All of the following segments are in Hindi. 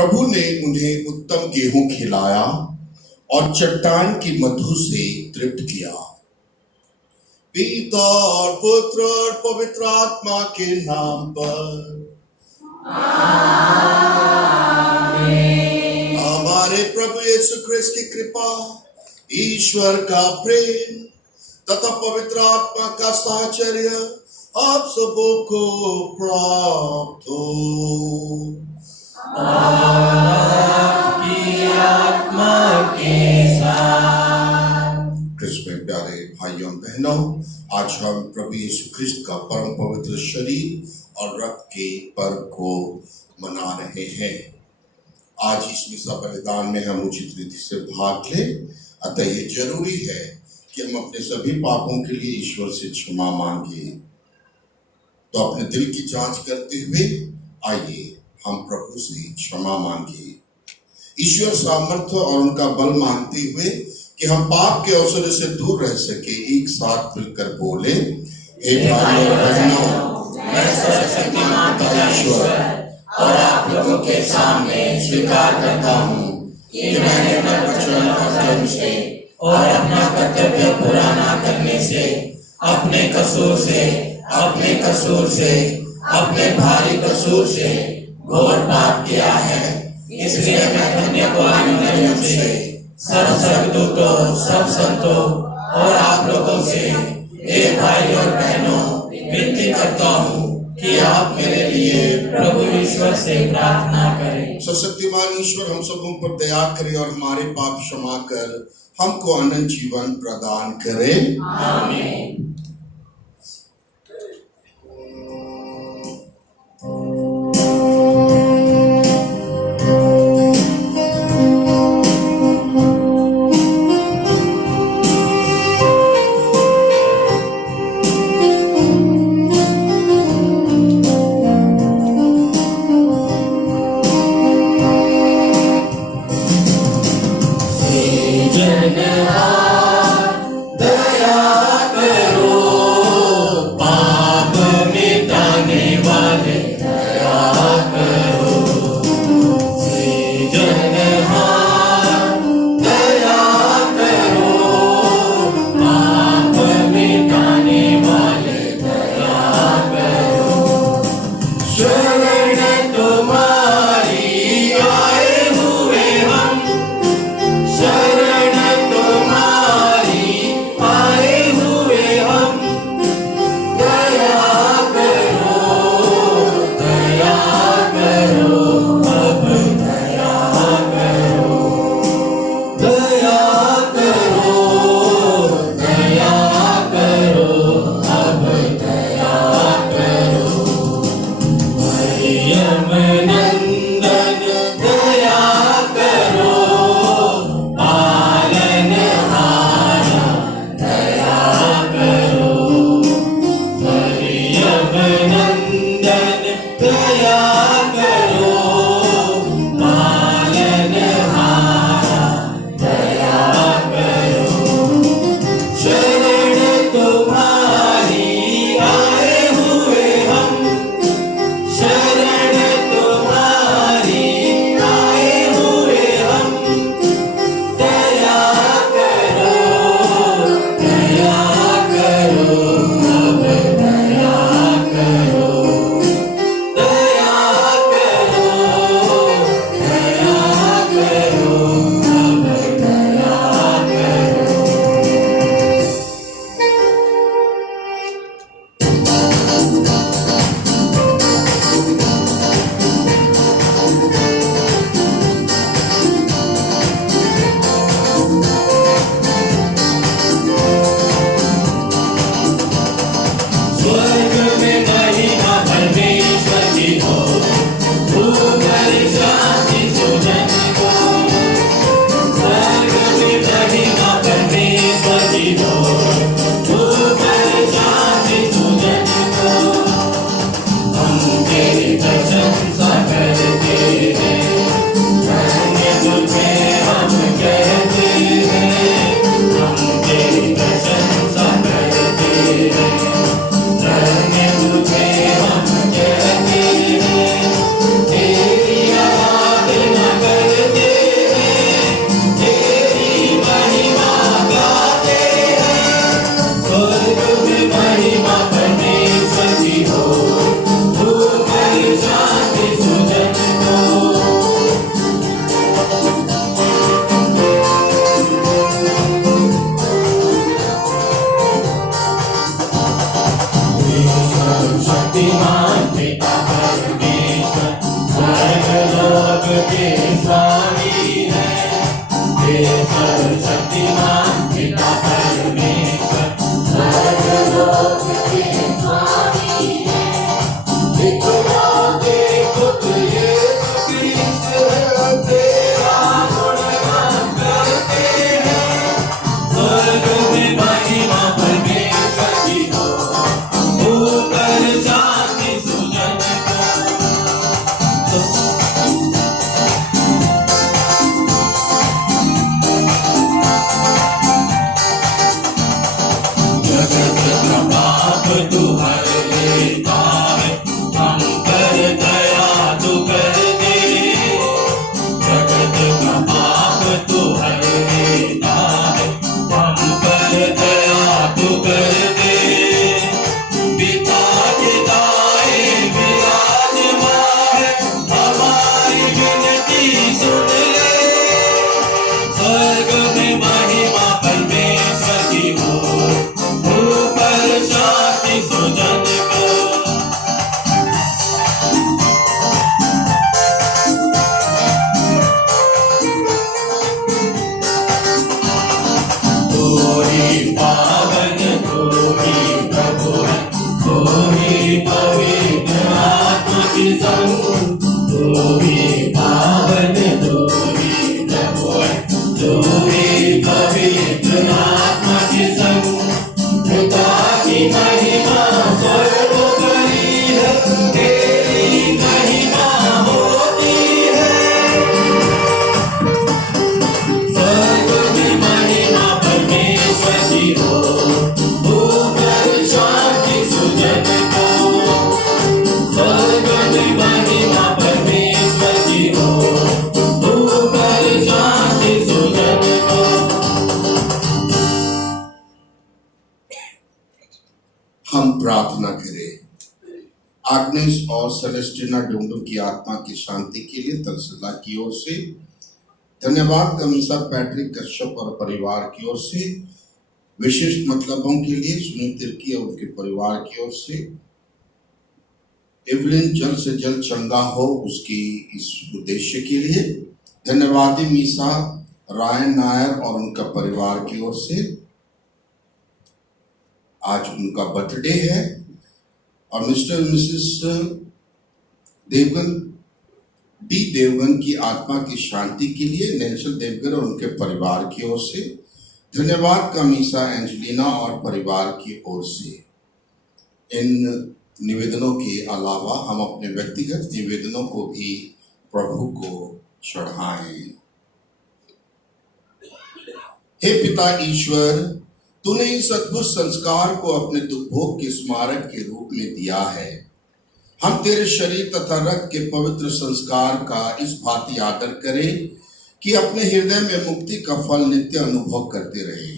प्रभु ने उन्हें उत्तम गेहूं खिलाया और चट्टान की मधु से तृप्त किया। पिता और पुत्र और पवित्र आत्मा के नाम पर आमीन। हमारे प्रभु यीशु ख्रिस्त की कृपा, ईश्वर का प्रेम तथा पवित्र आत्मा का साहचर्य आप सबों को प्राप्त हो। आपकी आत्मा के साथ। ख्रिस्त में प्यारे भाइयों बहनों, आज हम प्रभु यीशु ख्रिस्त का परम पवित्र शरीर और रक्त के पर्व को मना रहे हैं। आज इस मिसा बलिदान में हम उचित रीति से भाग लें, अतः ये जरूरी है कि हम अपने सभी पापों के लिए ईश्वर से क्षमा मांगे। तो अपने दिल की जांच करते हुए आइए हम प्रभु से क्षमा मांगे। ईश्वर सामर्थ्य और उनका बल मांगते हुए कि हम पाप के अवसर से दूर रह सके, एक साथ मिलकर बोले, हे भाइयों बहनों, मैं सर्वशक्तिमान पिता ईश्वर और आप लोगों के सामने स्वीकार करता हूँ कि मैंने अपने वचन और कर्म से और अपना कर्तव्य पूरा न करने से अपने कसूर से अपने भारी कसूर से घोर पाप किया है। इसलिए मैं धन्य को अनुग्रह से सब स्वर्गदूतों, सब संतों और आप लोगों से, हे भाई और बहनों, विनती करता हूँ कि आप मेरे लिए प्रभु ईश्वर से प्रार्थना करें। सशक्तिमान ईश्वर हम सबों पर दया करे और हमारे पाप क्षमा कर हमको अनंत जीवन प्रदान करे। आमीन। सर्वशक्तिमान पिता परमेश्वर सर्वलोक के स्वामी है। इकलौते पुत्र यीशु क्रिस्त है, तेरा गुणगान करते हैं। स्वर्ग में महिमा परमेश्वर की हो, ऊपर शांति सुजन को। जगत का पाप तू हर लेता है, हम पर दया तू कर दे। जगत का पाप तू हर लेता है, हम पर दया तू कर दे। पिता के दाएं विराजमान है, हमारी विनती सुन ले। स्वर्ग में महिमा परमेश्वर की हो, ऊपर शांति सुजन को। तू ही पावन, तू ही प्रभु है, तू ही पवित्र आत्मा की संग। तू ही पावन, तू ही प्रभु है, तू ही पवित्र आत्मा की संग। पिता की महिमा सर्वोपरि है, तेरी महिमा होती है। स्वर्ग में महिमा परमेश्वर की हो, ऊपर शांति सुजन को। स्वर्ग में महिमा परमेश्वर की हो, ऊपर शांति सुजन को। हम प्रार्थना करें। आग्नेस और सेलेस्टिना डुंडू की आत्मा की शांति के लिए तलसला की ओर से धन्यवाद। कमीसा पैट्रिक कश्यप और परिवार की ओर से विशिष्ट मतलबों के लिए सुनील तिर्की और उनके परिवार की ओर से एवलिन जल्द से जल्द चंगा हो उसकी इस उद्देश्य के लिए धन्यवाद। मीसा रायन नायर और उनका परिवार की ओर से आज उनका बर्थडे है। और mister missus Devgan D Devgan की आत्मा की शांति के लिए नेल्सन देवगन और उनके परिवार की ओर से धन्यवाद। कमीसा एंजेलिना और परिवार की ओर से। इन निवेदनों के अलावा हम अपने व्यक्तिगत निवेदनों को भी प्रभु को चढ़ाएं। हे पिता ईश्वर, तूने इस अद्भुत संस्कार को अपने दुर्भोग के स्मारक के रूप में दिया है। हम तेरे शरीर तथा रक्त के पवित्र संस्कार का इस भांति आदर करें कि अपने हृदय में मुक्ति का फल नित्य अनुभव करते रहे।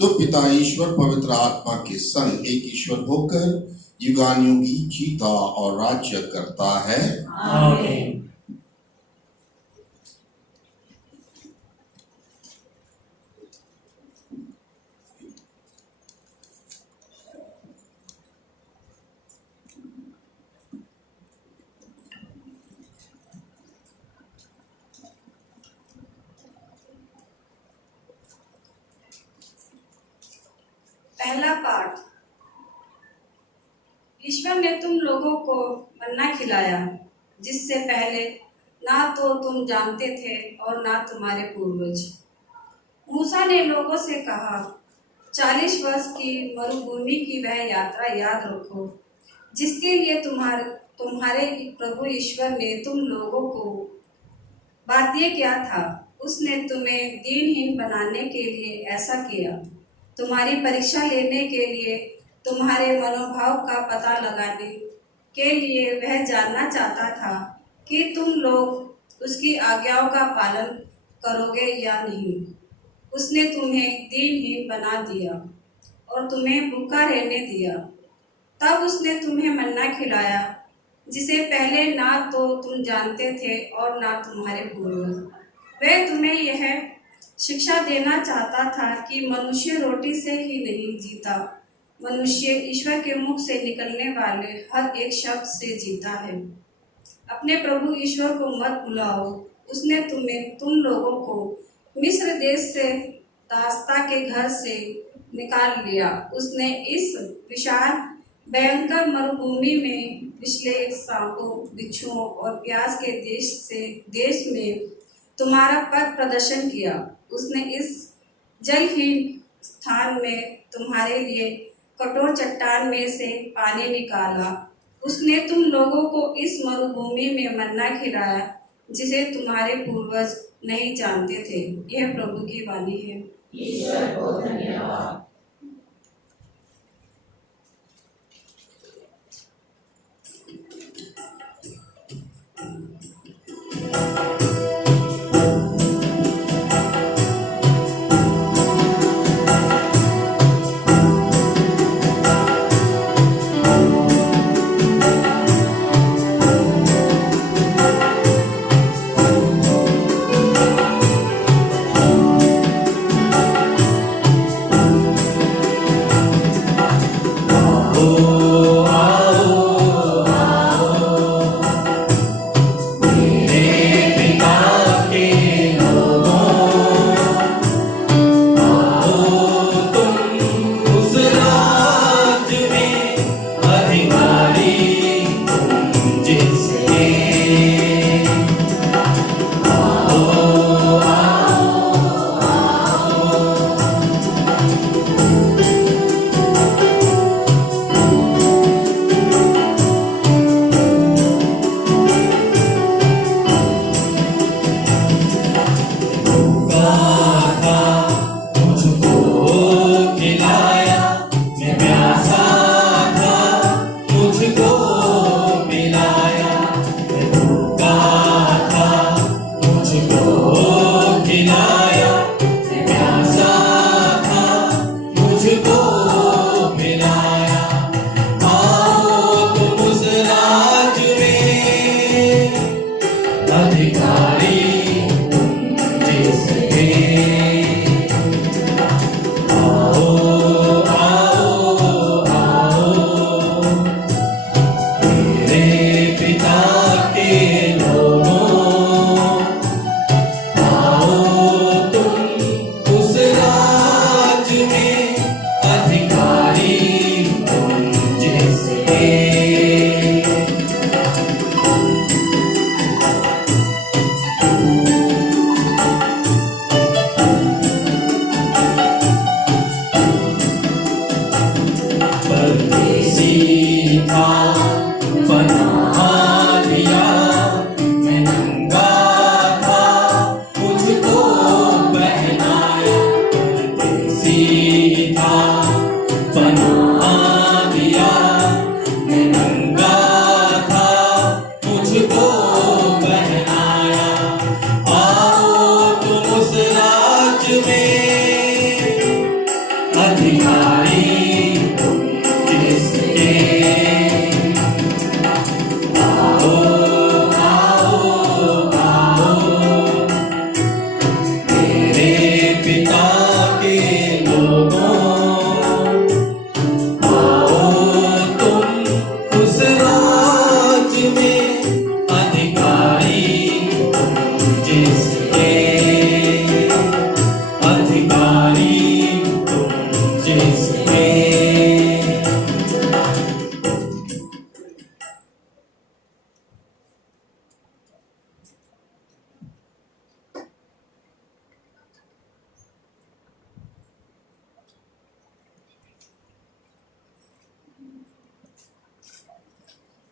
तो पिता ईश्वर पवित्र आत्मा के संग एक ईश्वर होकर युगानुयुगी जीता और राज्य करता है। आमीन। पहला पाठ। ईश्वर ने तुम लोगों को मन्ना खिलाया, जिससे पहले ना तो तुम जानते थे और ना तुम्हारे पूर्वज। मूसा ने लोगों से कहा, 40 वर्ष की मरुभूमि की वह यात्रा याद रखो, जिसके लिए तुम्हारे प्रभु ईश्वर ने तुम लोगों को बाध्य किया था। उसने तुम्हें दीनहीन बनाने के लिए ऐसा किया, तुम्हारी परीक्षा लेने के लिए, तुम्हारे मनोभाव का पता लगाने के लिए। वह जानना चाहता था कि तुम लोग उसकी आज्ञाओं का पालन करोगे या नहीं। उसने तुम्हें दीनहीन बना दिया और तुम्हें भूखा रहने दिया। तब उसने तुम्हें मन्ना खिलाया, जिसे पहले ना तो तुम जानते थे और ना तुम्हारे पूर्वज। वह तुम्हें यह शिक्षा देना चाहता था कि मनुष्य रोटी से ही नहीं जीता, मनुष्य ईश्वर के मुख से निकलने वाले हर एक शब्द से जीता है। अपने प्रभु ईश्वर को मत भुलाओ। उसने तुम लोगों को मिस्र देश से दासता के घर से निकाल लिया। उसने इस विशाल भयंकर मरुभूमि में पिछले सांपों, बिच्छुओं और प्यास के देश में तुम्हारा पथ प्रदर्शन किया। उसने इस जलहीन स्थान में तुम्हारे लिए कठोर चट्टान में से पानी निकाला। उसने तुम लोगों को इस मरुभूमि में मन्ना खिलाया जिसे तुम्हारे पूर्वज नहीं जानते थे। यह प्रभु की वाणी है। ईश्वर को धन्यवाद।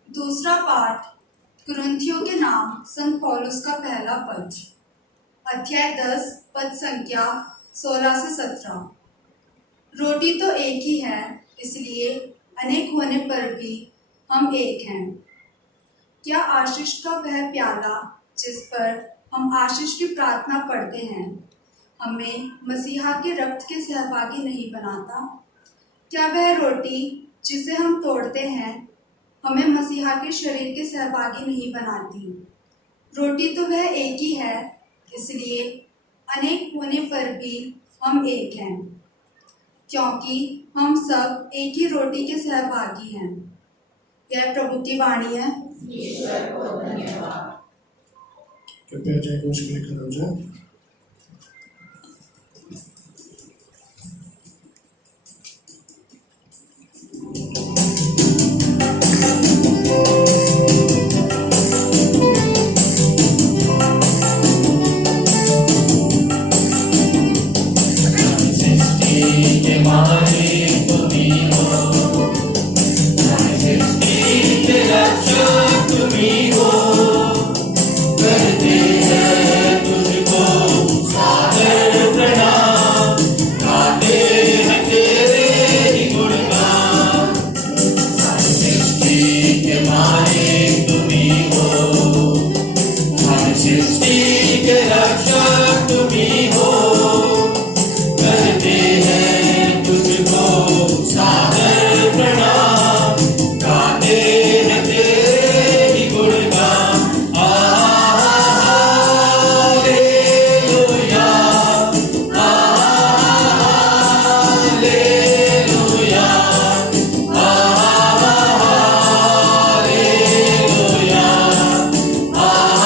दूसरा पाठ कुरिन्थियों के नाम संत पौलुस का पहला पत्र, अध्याय 10, पद संख्या 16 से 17। रोटी तो एक ही है, इसलिए अनेक होने पर भी हम एक हैं। क्या आशीष का वह प्याला जिस पर हम आशीष की प्रार्थना पढ़ते हैं हमें मसीहा के रक्त के सहभागी नहीं बनाता? क्या वह रोटी जिसे हम तोड़ते हैं हमें मसीहा के शरीर के सहभागी नहीं बनाती? रोटी तो वह एक ही है, इसलिए अनेक होने पर भी हम एक हैं, क्योंकि हम सब एक ही रोटी के सहभागी हैं। यह प्रभु की वाणी है। ईश्वर को धन्यवाद। कृपया जय घोष के लिए खड़े हो जाएं। के मालिक तुम्ही हो, सारी सृष्टि के रक्षक तुम्ही हो, करते हैं तुझको सादर प्रणाम, गाते हैं तेरे ही गुणगान। सारी सृष्टि के मालिक तुम्ही हो, सारी सृष्टि के रक्षक तुम्ही हो, करते हैं तुझको सादर प्रणाम, गाते हैं तेरे ही गुणगान। Hallelujah, hallelujah, hallelujah, hallelujah,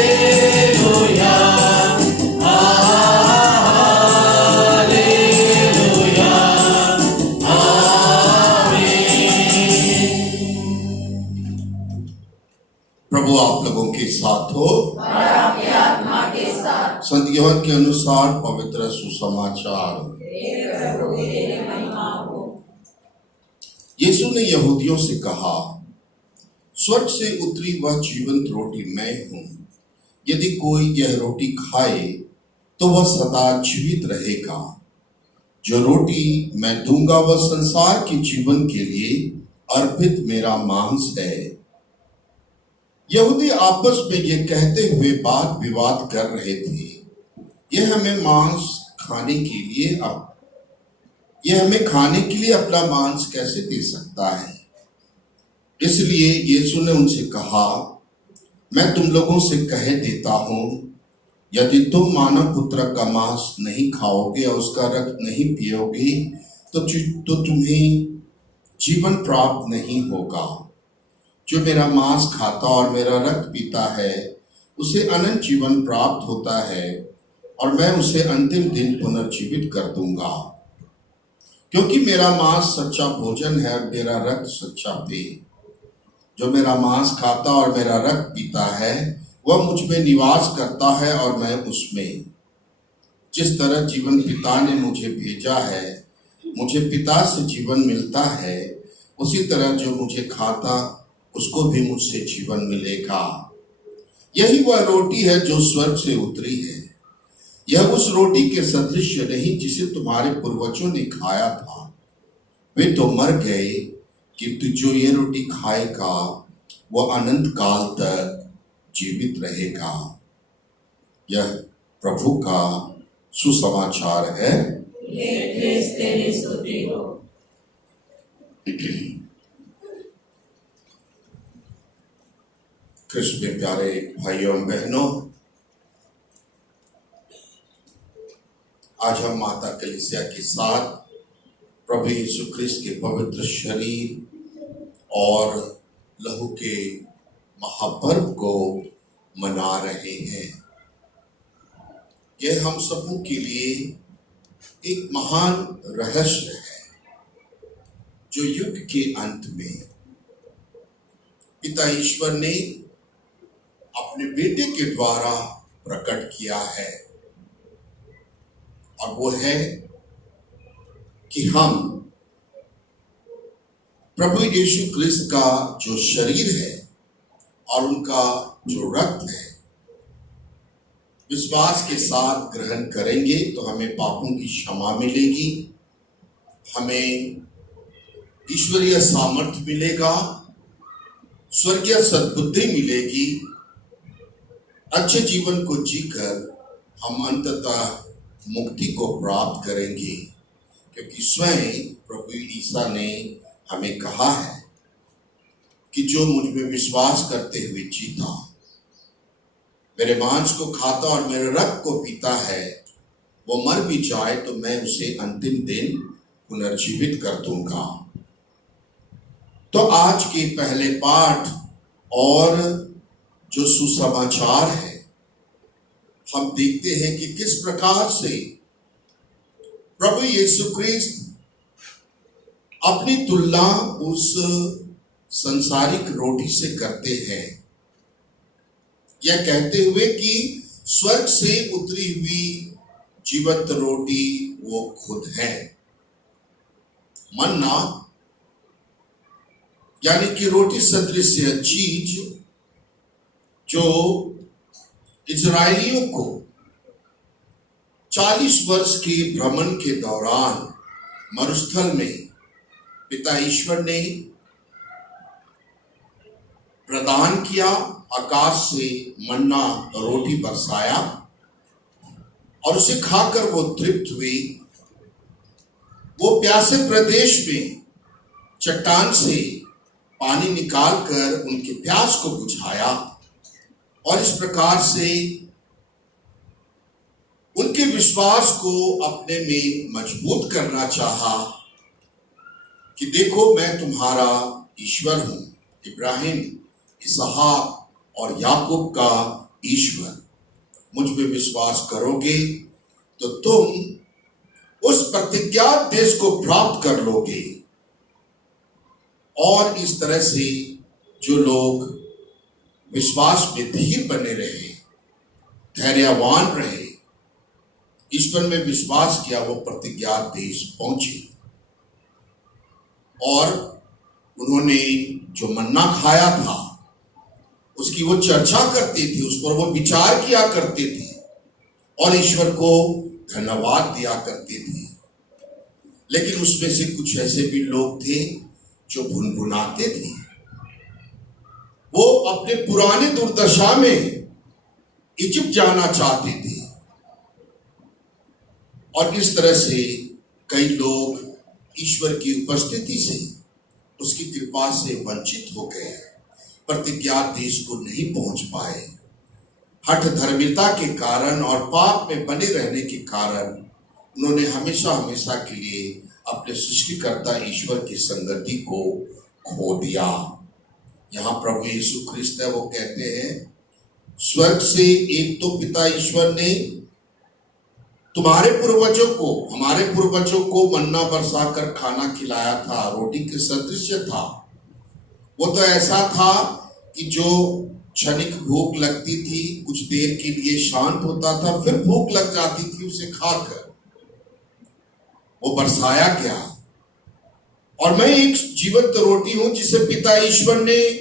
hallelujah, hallelujah, hallelujah, प्रभु आप लोगों के साथ हो। और आपकी आत्मा के साथ। संत यूहन्ना के अनुसार पवित्र सुसमाचार। प्रभु की तेरी महिमा हो। यीशु ने यहूदियों से कहा, स्वर्ग से उतरी वह जीवंत रोटी मैं हूं। यदि कोई यह रोटी खाए तो वह सदा जीवित रहेगा। जो रोटी मैं दूंगा वह संसार के जीवन के लिए अर्पित मेरा मांस है। यहूदी आपस में यह कहते हुए वाद विवाद कर रहे थे, यह हमें खाने के लिए अपना मांस कैसे दे सकता है। इसलिए यीशु ने उनसे कहा, मैं तुम लोगों से कह देता हूं, यदि तुम मानव पुत्र का मांस नहीं खाओगे और उसका रक्त नहीं पियोगे तो तुम्हें जीवन प्राप्त नहीं होगा। जो मेरा मांस खाता और मेरा रक्त पीता है उसे अनंत जीवन प्राप्त होता है और मैं उसे अंतिम दिन पुनर्जीवित कर दूंगा। क्योंकि मेरा मांस सच्चा भोजन है और मेरा रक्त सच्चा पेय। जो मेरा मांस खाता और मेरा रक्त पीता है वह मुझ में निवास करता है और मैं उसमें। जिस तरह जीवन पिता ने मुझे भेजा है, मुझे पिता से जीवन मिलता है, उसी तरह जो मुझे खाता उसको भी मुझसे जीवन मिलेगा। यही वह रोटी है जो स्वर्ग से उतरी है। यह उस रोटी के सदृश नहीं जिसे तुम्हारे पूर्वजों ने खाया था। वे तो मर गए, किंतु जो ये रोटी खाएगा वह अनंत काल तक जीवित रहेगा। यह प्रभु का सुसमाचार है। हे क्रिस्त तेरी स्तुति हो। कृष्ण में प्यारे भाइयों और बहनों, आज हम माता कलीसिया के साथ प्रभु यीशु ख्रिस्त के पवित्र शरीर और लहू के महापर्व को मना रहे हैं। यह हम सबों के लिए एक महान रहस्य है जो युग के अंत में पिता ईश्वर ने अपने बेटे के द्वारा प्रकट किया है, और वो है कि हम प्रभु यीशु ख्रिस्त का जो शरीर है और उनका जो रक्त है विश्वास के साथ ग्रहण करेंगे तो हमें पापों की क्षमा मिलेगी, हमें ईश्वरीय सामर्थ्य मिलेगा, स्वर्गीय सद्बुद्धि मिलेगी। अच्छे जीवन को जीकर हम अंततः मुक्ति को प्राप्त करेंगे, क्योंकि स्वयं प्रभु ईसा ने हमें कहा है कि जो मुझ में विश्वास करते हुए जीता, मेरे मांस को खाता और मेरे रक्त को पीता है, वो मर भी जाए तो मैं उसे अंतिम दिन पुनर्जीवित कर दूंगा। तो आज के पहले पाठ और जो सुसमाचार है, हम देखते हैं कि किस प्रकार से प्रभु यीशु ख्रिस्त अपनी तुलना उस संसारिक रोटी से करते हैं, यह कहते हुए कि स्वर्ग से उतरी हुई जीवंत रोटी वो खुद है। मन्ना यानी कि रोटी सदृश चीज जो इजरायलियों को 40 वर्ष के भ्रमण के दौरान मरुस्थल में पिता ईश्वर ने प्रदान किया। आकाश से मन्ना रोटी बरसाया और उसे खाकर वो तृप्त हुए। वो प्यासे प्रदेश में चट्टान से पानी निकालकर उनके प्यास को बुझाया और इस प्रकार से उनके विश्वास को अपने में मजबूत करना चाहा कि देखो मैं तुम्हारा ईश्वर हूं, इब्राहिम, इसहाक और याकूब का ईश्वर। मुझ पे विश्वास करोगे तो तुम उस प्रतिज्ञात देश को प्राप्त कर लोगे। और इस तरह से जो लोग विश्वास में धीर बने रहे, धैर्यवान रहे, ईश्वर में विश्वास किया, वो प्रतिज्ञात देश पहुंचे और उन्होंने जो मन्ना खाया था उसकी वो चर्चा करते थे, उस पर वो विचार किया करते थे और ईश्वर को धन्यवाद दिया करते थे। लेकिन उसमें से कुछ ऐसे भी लोग थे जो भुनभुनाते थे। वो अपने पुराने दुर्दशा में इजिप्ट जाना चाहते थे और इस तरह से कई लोग ईश्वर की उपस्थिति से, उसकी कृपा से वंचित हो गए, प्रतिज्ञात देश को नहीं पहुंच पाए। हठ धर्मिता के कारण और पाप में बने रहने के कारण उन्होंने हमेशा हमेशा के लिए अपने सृष्टिकर्ता ईश्वर की संगति को खो दिया। यहाँ प्रभु यीशु ख्रिस्त है, वो कहते हैं स्वर्ग से एक तो पिता ईश्वर ने तुम्हारे पूर्वजों को, हमारे पूर्वजों को मन्ना बरसाकर खाना खिलाया था, रोटी के सदृश था। वो तो ऐसा था कि जो क्षणिक भूख लगती थी, कुछ देर के लिए शांत होता था, फिर भूख लग जाती थी उसे खाकर। वो बरसाया गया। और मैं एक जीवंत रोटी हूं जिसे पिता ईश्वर ने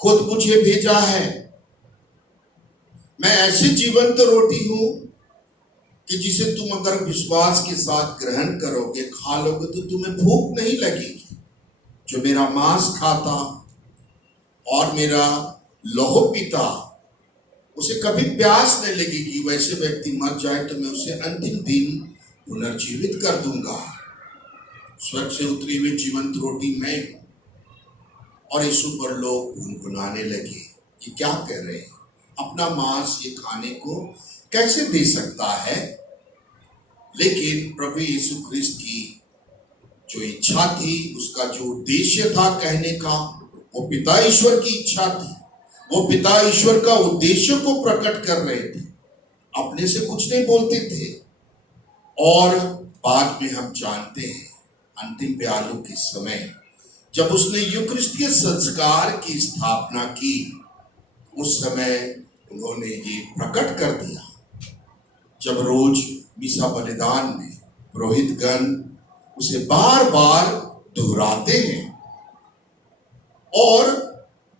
खुद मुझे भेजा है। मैं ऐसी जीवंत रोटी हूं कि जिसे तुम अगर विश्वास के साथ ग्रहण करोगे, खा लोगे, तो तुम्हें भूख नहीं लगेगी। जो मेरा मांस खाता और मेरा लहू पीता, उसे कभी प्यास नहीं लगेगी। वैसे व्यक्ति मर जाए तो मैं उसे अंतिम दिन पुनर्जीवित कर दूंगा। स्वर्ग से उतरी हुई जीवंत रोटी मैं हूं। और यीशु पर लोग गुनगुनाने लगे, ये क्या कह रहे हैं, अपना मांस ये खाने को कैसे दे सकता है। लेकिन प्रभु यीशु ख्रिस्त की जो इच्छा थी, उसका जो उद्देश्य था कहने का, वो पिता ईश्वर की इच्छा थी। वो पिता ईश्वर का उद्देश्य को प्रकट कर रहे थे, अपने से कुछ नहीं बोलते थे। और बाद में हम जानते हैं अंतिम प्यालों के समय जब उसने यूकरिस्तीय संस्कार की स्थापना की, उस समय उन्होंने ये प्रकट कर दिया। जब रोज मिसा बलिदान में पुरोहितगण उसे बार बार दोहराते हैं और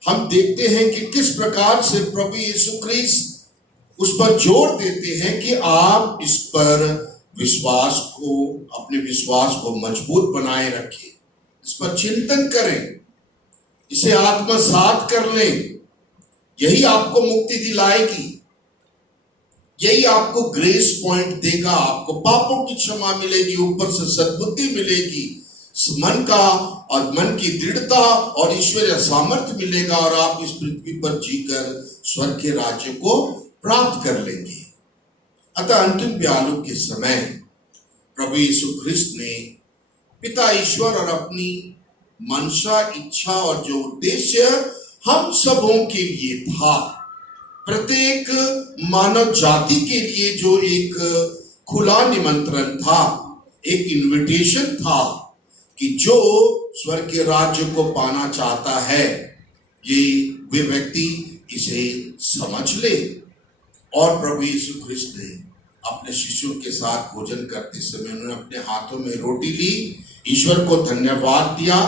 हम देखते हैं कि किस प्रकार से प्रभु यीशु ख्रिस्त उस पर जोर देते हैं कि आप इस पर विश्वास को, अपने विश्वास को मजबूत बनाए रखें, इस पर चिंतन करें, इसे आत्मसात कर लें। यही आपको मुक्ति दिलाएगी, यही आपको ग्रेस पॉइंट देगा, आपको पापों की क्षमा मिलेगी, ऊपर से सद्बुद्धि मिलेगी, मन का और मन की दृढ़ता और ईश्वरीय सामर्थ्य मिलेगा और आप इस पृथ्वी पर जीकर स्वर्ग के राज्य को प्राप्त कर लेंगे। अतः अंतिम प्यालों के समय प्रभु यीशु ख्रिस्त ने पिता ईश्वर और अपनी मनसा, इच्छा और जो उद्देश्य हम सबों के लिए था, प्रत्येक मानव जाति के लिए जो एक खुला निमंत्रण था, एक इनविटेशन था कि जो स्वर्ग के राज्य को पाना चाहता है ये वे व्यक्ति इसे समझ ले। और प्रभु यीशु ख्रिस्त ने अपने शिष्यों के साथ भोजन करते समय उन्होंने अपने हाथों में रोटी ली, ईश्वर को धन्यवाद दिया,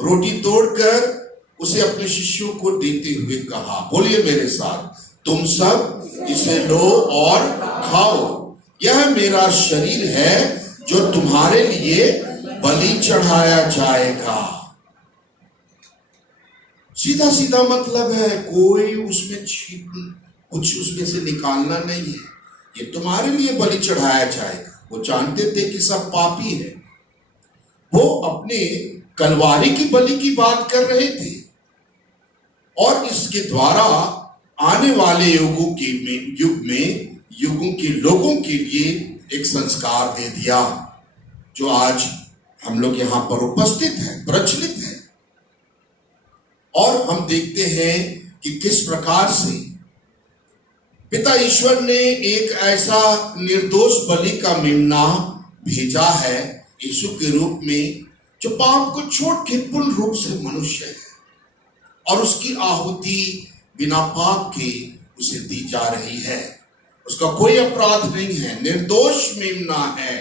रोटी तोड़कर उसे अपने शिष्यों को देते हुए कहा, बोलिए मेरे साथ, तुम सब इसे लो और खाओ, यह मेरा शरीर है जो तुम्हारे लिए बलि चढ़ाया जाएगा। सीधा सीधा मतलब है, कोई उसमें कुछ उसमें से निकालना नहीं है, ये तुम्हारे लिए बलि चढ़ाया जाएगा। वो जानते थे कि सब पापी है, वो अपने कलवारी की बलि की बात कर रहे थे और इसके द्वारा आने वाले युगों के लोगों के लिए एक संस्कार दे दिया जो आज हम लोग यहां पर उपस्थित है, प्रचलित है। और हम देखते हैं कि किस प्रकार से पिता ईश्वर ने एक ऐसा निर्दोष बलि का मेमना भेजा है यीशु के रूप में, जो पाप को छोड़ के पूर्ण रूप से मनुष्य है और उसकी आहुति बिना पाप के उसे दी जा रही है। उसका कोई अपराध नहीं है, निर्दोष मेमना है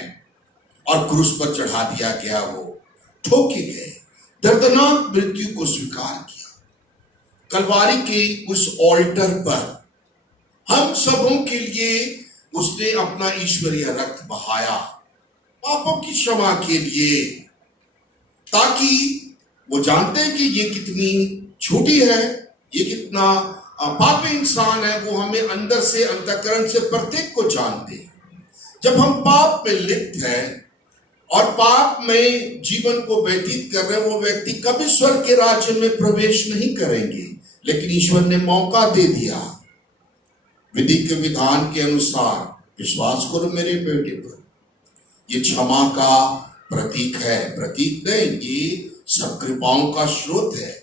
और क्रूस पर चढ़ा दिया गया, वो ठोके गए, दर्दनाक मृत्यु को स्वीकार किया। कलवारी के उस ऑल्टर पर हम सबों के लिए उसने अपना ईश्वरीय रक्त बहाया, पापों की क्षमा के लिए, ताकि वो जानते हैं कि ये कितनी छोटी है, ये कितना पापी इंसान है, वो हमें अंदर से, अंतःकरण से प्रत्येक को जानते हैं। जब हम पाप में लिप्त हैं और पाप में जीवन को व्यतीत कर रहे हैं, वो व्यक्ति कभी स्वर्ग के राज्य में प्रवेश नहीं करेंगे। लेकिन ईश्वर ने मौका दे दिया, विधि के विधान के अनुसार विश्वास करो मेरे बेटे पर, ये क्षमा का प्रतीक है, प्रतीक नहीं, ये सब कृपाओं का स्रोत है।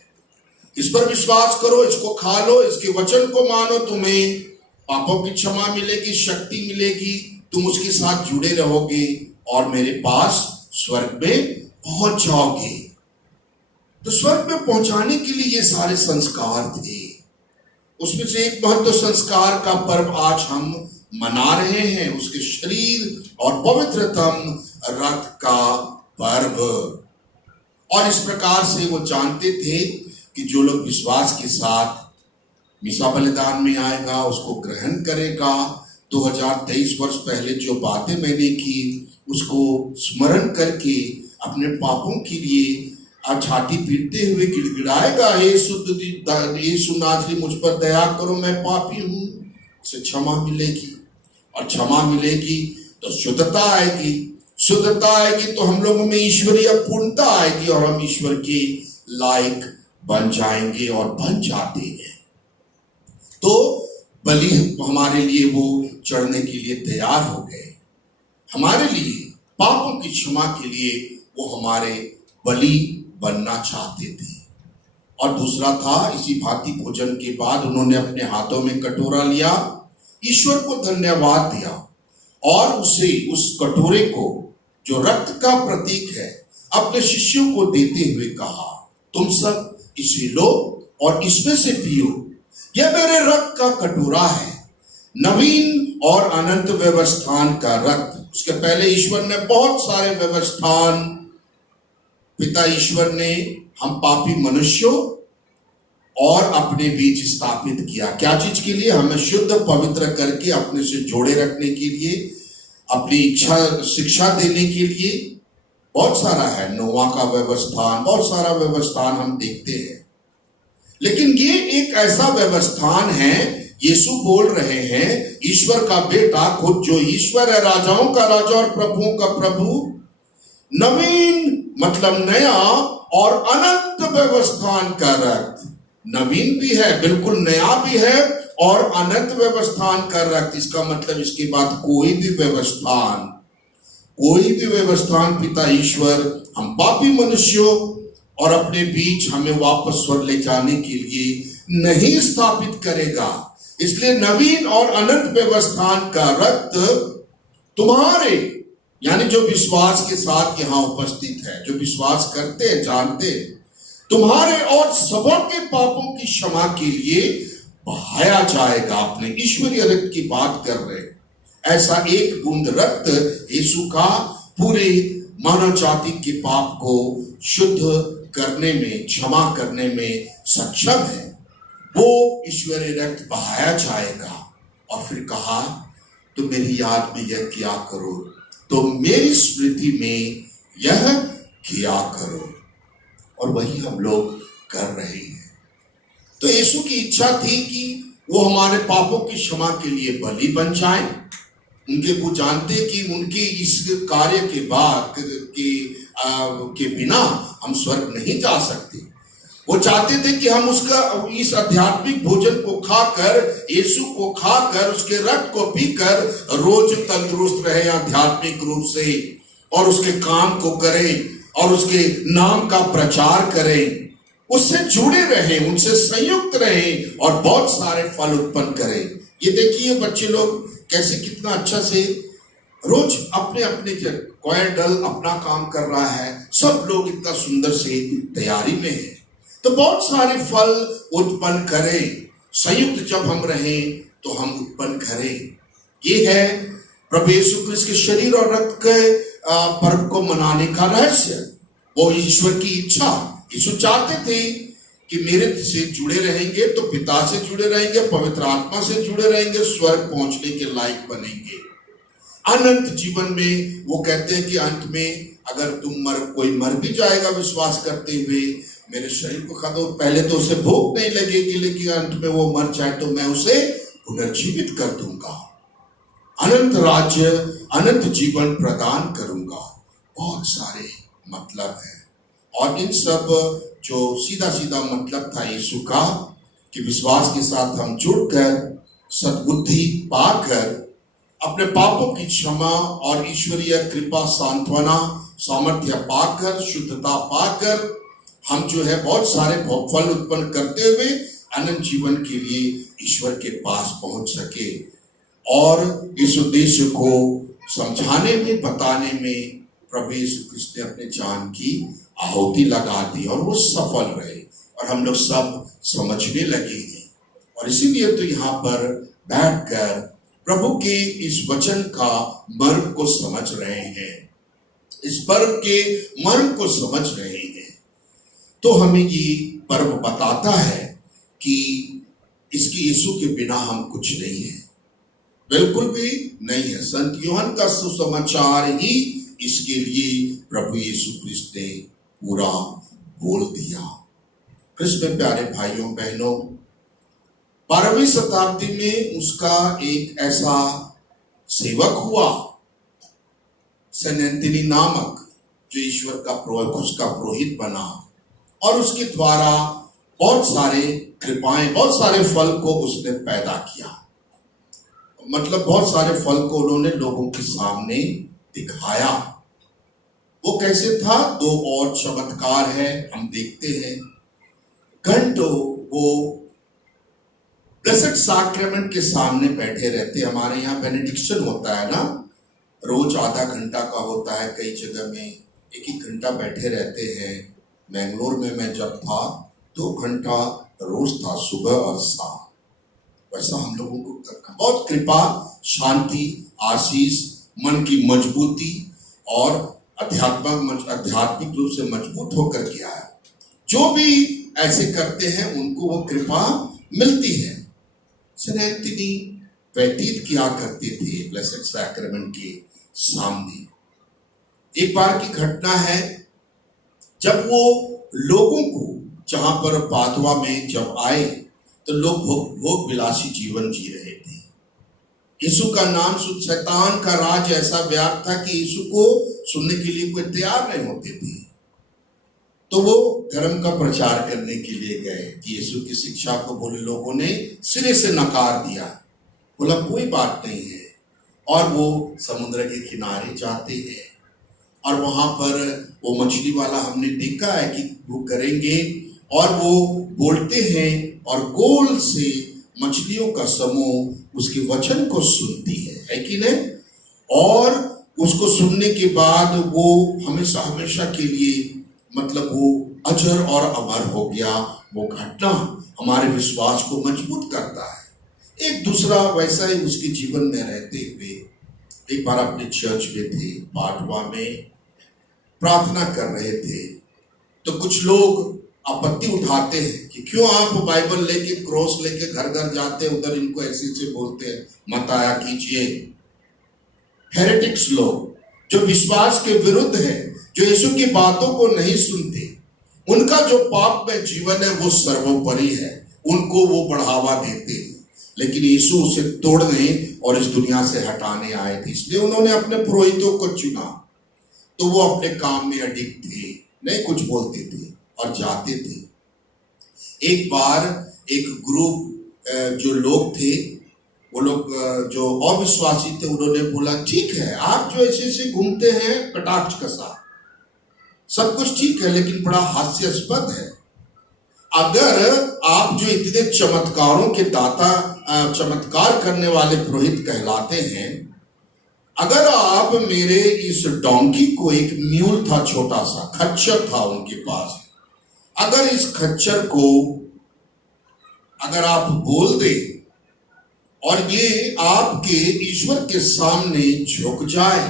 इस पर विश्वास करो, इसको खा लो, इसके वचन को मानो, तुम्हें पापों की क्षमा मिलेगी, शक्ति मिलेगी, तुम उसके साथ जुड़े रहोगे और मेरे पास स्वर्ग में पहुंच जाओगे। तो स्वर्ग में पहुंचाने के लिए ये सारे संस्कार थे। उसमें से एक महत्व संस्कार का पर्व आज हम मना रहे हैं, उसके शरीर और पवित्रतम रक्त का पर्व। और इस प्रकार से वो जानते थे कि जो लोग विश्वास के साथ मिसा बलिदान में आएगा, उसको ग्रहण करेगा, 2023 वर्ष पहले जो बातें मैंने की उसको स्मरण करके अपने पापों के लिए छाती पीटते हुए गिड़गिड़ाएगा, यीशु नाज़री मुझ पर दया करो, मैं पापी हूं, उसे क्षमा मिलेगी। और क्षमा मिलेगी तो शुद्धता आएगी, शुद्धता आएगी तो हम लोगों में ईश्वरीय पूर्णता आएगी और हम ईश्वर के लायक बन जाएंगे और बन जाते हैं। तो बलि हमारे लिए वो चढ़ने के लिए तैयार हो गए, हमारे लिए पापों की क्षमा के लिए वो हमारे बलि बनना चाहते थे। और दूसरा था, इसी भांति भोजन के बाद उन्होंने अपने हाथों में कटोरा लिया, ईश्वर को धन्यवाद दिया और उसे, उस कटोरे को जो रक्त का प्रतीक है, अपने शिष्यों को देते हुए कहा, तुम सब इसे लो और इसमें से पियो, यह मेरे रक्त का कटोरा है, नवीन और अनंत व्यवस्थान का रक्त। उसके पहले ईश्वर ने बहुत सारे व्यवस्थान, पिता ईश्वर ने हम पापी मनुष्यों और अपने बीच स्थापित किया। क्या चीज के लिए? हमें शुद्ध पवित्र करके अपने से जोड़े रखने के लिए, अपनी इच्छा शिक्षा देने के लिए। बहुत सारा है, नोवा का व्यवस्थान, बहुत सारा व्यवस्थान हम देखते हैं। लेकिन ये एक ऐसा व्यवस्थान है, यीशु बोल रहे हैं, ईश्वर का बेटा खुद जो ईश्वर है, राजाओं का राजा और प्रभुओं का प्रभु, नवीन मतलब नया और अनंत व्यवस्थान का रक्त। नवीन भी है, बिल्कुल नया भी है और अनंत व्यवस्थान का रक्त। इसका मतलब इसके बाद कोई भी व्यवस्थान पिता ईश्वर हम पापी मनुष्यों और अपने बीच हमें वापस स्वर्ग ले जाने के लिए नहीं स्थापित करेगा। इसलिए नवीन और अनंत व्यवस्थान का रक्त तुम्हारे यानी जो विश्वास के साथ यहाँ उपस्थित है, जो विश्वास करते हैं, जानते हैं, तुम्हारे और सबों के पापों की क्षमा के लिए बहाया जाएगा। अपने ईश्वरीय रक्त की बात कर रहे हैं। ऐसा एक बूंद रक्त यीशु का पूरे मानव जाति के पाप को शुद्ध करने में, क्षमा करने में सक्षम है। वो ईश्वरीय रक्त बहाया जाएगा। और फिर कहा, तो मेरी याद में यह किया करो, तो मेरी स्मृति में यह किया करो। और वही हम लोग कर रहे हैं। तो यीशु की इच्छा थी कि वो हमारे पापों की क्षमा के लिए बलि बन जाए। वो जानते कि उनके इस कार्य के बाद के बिना हम स्वर्ग नहीं जा सकते। वो चाहते थे कि हम इस आध्यात्मिक भोजन को खाकर, यीशु को खाकर, उसके रक्त को पीकर रोज तंदुरुस्त रहे आध्यात्मिक रूप से, और उसके काम को करें और उसके नाम का प्रचार करें, उससे जुड़े रहें, उनसे संयुक्त रहें और बहुत सारे फल उत्पन्न करें। ये देखिए बच्चे लोग कैसे कितना अच्छा से रोज अपने अपने क्वायर दल अपना काम कर रहा है, सब लोग इतना सुंदर से तैयारी में है। तो बहुत सारे फल उत्पन्न करें। संयुक्त जब हम रहें तो हम उत्पन्न करें। ये है प्रभु यीशु क्रिस्त के शरीर और रक्त के पर्व को मनाने का रहस्य। वो ईश्वर की इच्छा। यीशु चाहते थे कि मेरे से जुड़े रहेंगे तो पिता से जुड़े रहेंगे, पवित्र आत्मा से जुड़े रहेंगे, स्वर्ग पहुंचने के लायक बनेंगे। अनंत जीवन में वो कहते हैं कि अंत में अगर कोई मर भी जाएगा विश्वास करते हुए, मेरे शरीर को खा दो, पहले तो उसे भूख नहीं लगेगी, लेकिन अंत में वो मर जाए तो मैं उसे पुनर्जीवित कर दूंगा, अनंत राज्य, अनंत जीवन प्रदान करूंगा। बहुत सारे मतलब है। और इन सब जो सीधा सीधा मतलब था यीशु का कि विश्वास के साथ हम जुड़कर सद्बुद्धि पाकर अपने पापों की क्षमा और ईश्वरीय कृपा, सांत्वना, सामर्थ्य पाकर, शुद्धता पाकर हम जो है बहुत सारे फल उत्पन्न करते हुए अनंत जीवन के लिए ईश्वर के पास पहुंच सके। और इस उद्देश्य को समझाने में, बताने में प्रभु यीशु क्रिस्त ने अपने जान की आहुति लगा दी और वो सफल रहे और हम लोग सब समझने लगे हैं। और इसीलिए तो यहाँ पर बैठकर प्रभु के इस वचन का मर्म को समझ रहे हैं, इस पर्व के मर्म को समझ रहे हैं। तो हमें ये पर्व बताता है कि इसकी यीशु के बिना हम कुछ नहीं है, बिल्कुल भी नहीं है। संत यूहन्ना का सुसमाचार ही इसके लिए प्रभु यीशु क्रिस्त ने पूरा बोल दिया। कृष्ण में प्यारे भाइयों बहनों, 12वीं शताब्दी में उसका एक ऐसा सेवक हुआ सेंट एंथनी नामक, जो ईश्वर का उसका पुरोहित बना और उसके द्वारा बहुत सारे कृपाएं, बहुत सारे फल को उसने पैदा किया। मतलब बहुत सारे फल को उन्होंने लोगों के सामने दिखाया। वो कैसे था? 2 और चमत्कार है, हम देखते हैं। घंटों वो ब्लेसेड सैक्रेमेंट के सामने बैठे रहते। हमारे यहाँ बेनेडिक्शन होता है ना, रोज आधा घंटा का होता है, कई जगह में 1-1 घंटा बैठे रहते हैं। मैंगलोर में मैं जब था 2 घंटा रोज था, सुबह और शाम। वैसा हम लोगों को करना, बहुत कृपा, शांति, आशीष, मन की मजबूती और आध्यात्मिक रूप से मजबूत होकर के आया। जो भी ऐसे करते हैं उनको वो कृपा मिलती है। सेंट एंथनी व्यतीत किया करते थे ब्लेसेड सैक्रेमेंट के सामने। एक बार की घटना है, जब वो लोगों को जहां पर पादवा में जब आए तो लोग भोग विलासी जीवन जी रहे थे। यीशु का नाम सुन, शैतान का राज ऐसा व्याप्त था कि यीशु को सुनने के लिए कोई तैयार नहीं होते थे। तो वो धर्म का प्रचार करने के लिए गए कि यीशु की शिक्षा को बोले लोगों ने सिरे से नकार दिया, बोला कोई बात नहीं है। और वो समुद्र के किनारे जाते हैं और वहां पर वो मछली वाला हमने देखा है कि वो करेंगे और वो बोलते हैं और गोल से मछलियों का समूह उसके वचन को सुनती है कि नहीं? और उसको सुनने के बाद वो हमेशा हमेशा के लिए मतलब वो अजर और अमर हो गया। वो घटना हमारे विश्वास को मजबूत करता है। एक दूसरा वैसा ही उसके जीवन में रहते हुए एक बार अपने चर्च में थे, पाटवा में प्रार्थना कर रहे थे, तो कुछ लोग आपत्ति उठाते हैं कि क्यों आप बाइबल लेके क्रॉस लेके घर घर जाते हैं, उधर इनको ऐसे ऐसे बोलते हैं, मत आया कीजिए। हेरेटिक्स लोग जो विश्वास के विरुद्ध है, जो यीशु की बातों को नहीं सुनते, उनका जो पाप में जीवन है वो सर्वोपरि है, उनको वो बढ़ावा देते हैं। लेकिन यीशु उसे तोड़ने और इस दुनिया से हटाने आए थे, इसलिए उन्होंने अपने पुरोहितों को चुना। तो वो अपने काम में अडिग थे, नहीं कुछ बोलते थे और जाते थे। एक बार एक ग्रुप जो लोग थे, वो लोग जो अविश्वासी थे, उन्होंने बोला ठीक है, आप जो ऐसे ऐसे घूमते हैं कटाक्ष के साथ, सब कुछ ठीक है, लेकिन बड़ा हास्यास्पद है। अगर आप जो इतने चमत्कारों के दाता, चमत्कार करने वाले पुरोहित कहलाते हैं, अगर आप मेरे इस डोंकी को, एक म्यूल था छोटा सा, खच्चर था उनके पास, अगर इस खच्चर को अगर आप बोल दे और ये आपके ईश्वर के सामने झुक जाए,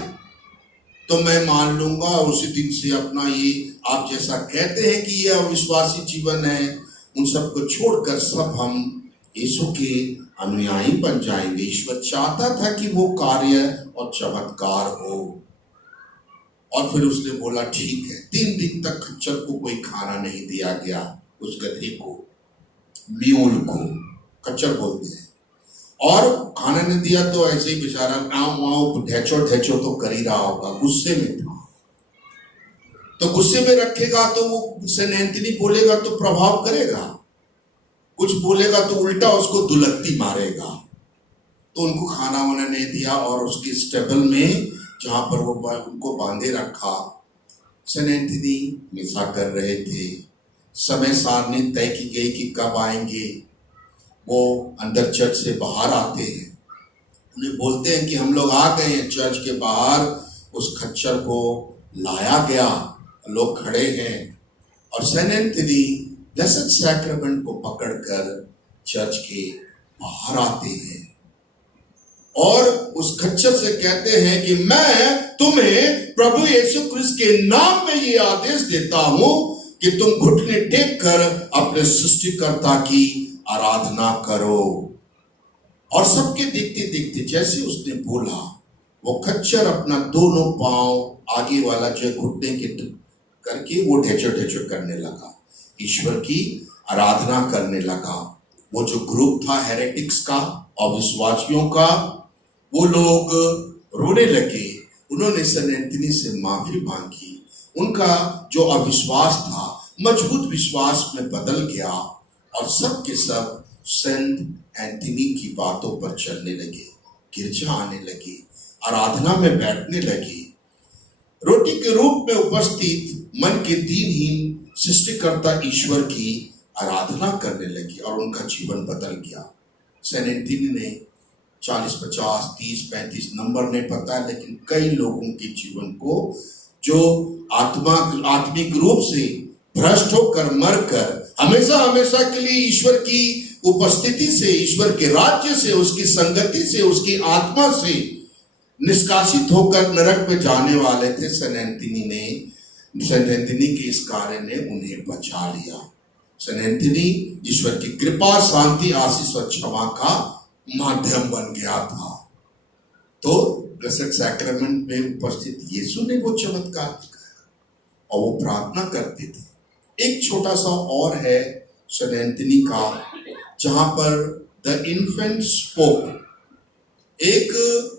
तो मैं मान लूंगा उसी दिन से अपना ये आप जैसा कहते हैं कि ये अविश्वासी जीवन है, उन सबको छोड़कर सब हम यीशु के अनुयायी बन जाएंगे। ईश्वर चाहता था कि वो कार्य और चमत्कार हो। और फिर उसने बोला ठीक है। 3 दिन तक खच्चर को कोई खाना नहीं दिया गया, उस गधे को, म्यूल को खच्चर बोलते हैं, और खाना नहीं दिया तो ऐसे ही बेचारा आओ ढेचो ढेचो तो कर ही रहा होगा, गुस्से में था। तो गुस्से में रखेगा तो वो सेंट एंथनी बोलेगा तो प्रभाव करेगा, कुछ बोलेगा तो उल्टा उसको दुलत्ती मारेगा। तो उनको खाना वाना नहीं दिया और उसके स्टेबल में जहां पर वो उनको बांधे रखा, सेंट एंथनी मिसा कर रहे थे। समय सारणी तय की गई कि कब आएंगे। वो अंदर चर्च से बाहर आते हैं, उन्हें बोलते हैं कि हम लोग आ गए हैं। चर्च के बाहर उस खच्चर को लाया गया, लोग खड़े हैं, और सेंट एंथनी ब्लेसेड सैक्रामेंट को पकड़कर चर्च के बाहर आते हैं और उस खच्चर से कहते हैं कि मैं तुम्हें प्रभु यीशु क्रिस्त के नाम में ये आदेश देता हूं कि तुम घुटने टेक कर अपने सृष्टिकर्ता की आराधना करो। और सबके देखते देखते जैसे उसने बोला, वो खच्चर अपना दोनों पांव आगे वाला जो घुटने के करके वो ढेचो ढेचो करने लगा, ईश्वर की आराधना करने लगा। वो जो ग्रुप था हेरेटिक्स का, अविश्वासियों का, वो लोग रोने लगे। उन्होंने सेंट एंथनी से माफी मांगी। उनका जो अविश्वास था मजबूत विश्वास में बदल गया और सब के सब सेंट एंथनी की बातों पर चलने लगे, गिरजा आने लगे, आराधना में बैठने लगे, रोटी के रूप में उपस्थित मन के दीनहीन सृष्टिकर्ता ईश्वर की आराधना करने लगे और उनका जीवन बदल गया। सेंट एंथनी ने 40, 50, 30, 35 नंबर नहीं पता है, लेकिन कई लोगों के जीवन को जो आत्मिक रूप से भ्रष्ट होकर मरकर हमेशा हमेशा के लिए ईश्वर की उपस्थिति से, ईश्वर के राज्य से, उसकी संगति से, उसकी आत्मा से निष्कासित होकर नरक में जाने वाले थे। सेंट एंथनी के इस कार्य ने उन्हें बचा लिया। सेंट एंथनी ईश्वर की कृपा, शांति, आशीष और क्षमा का माध्यम बन गया था। तो ब्लेसेड सैक्रामेंट में उपस्थित यीशु ने वो चमत्कार दिखाया और वो प्रार्थना करते थे। एक छोटा सा और है सेंट एंथनी का, जहां पर द इन्फेंट स्पोक, एक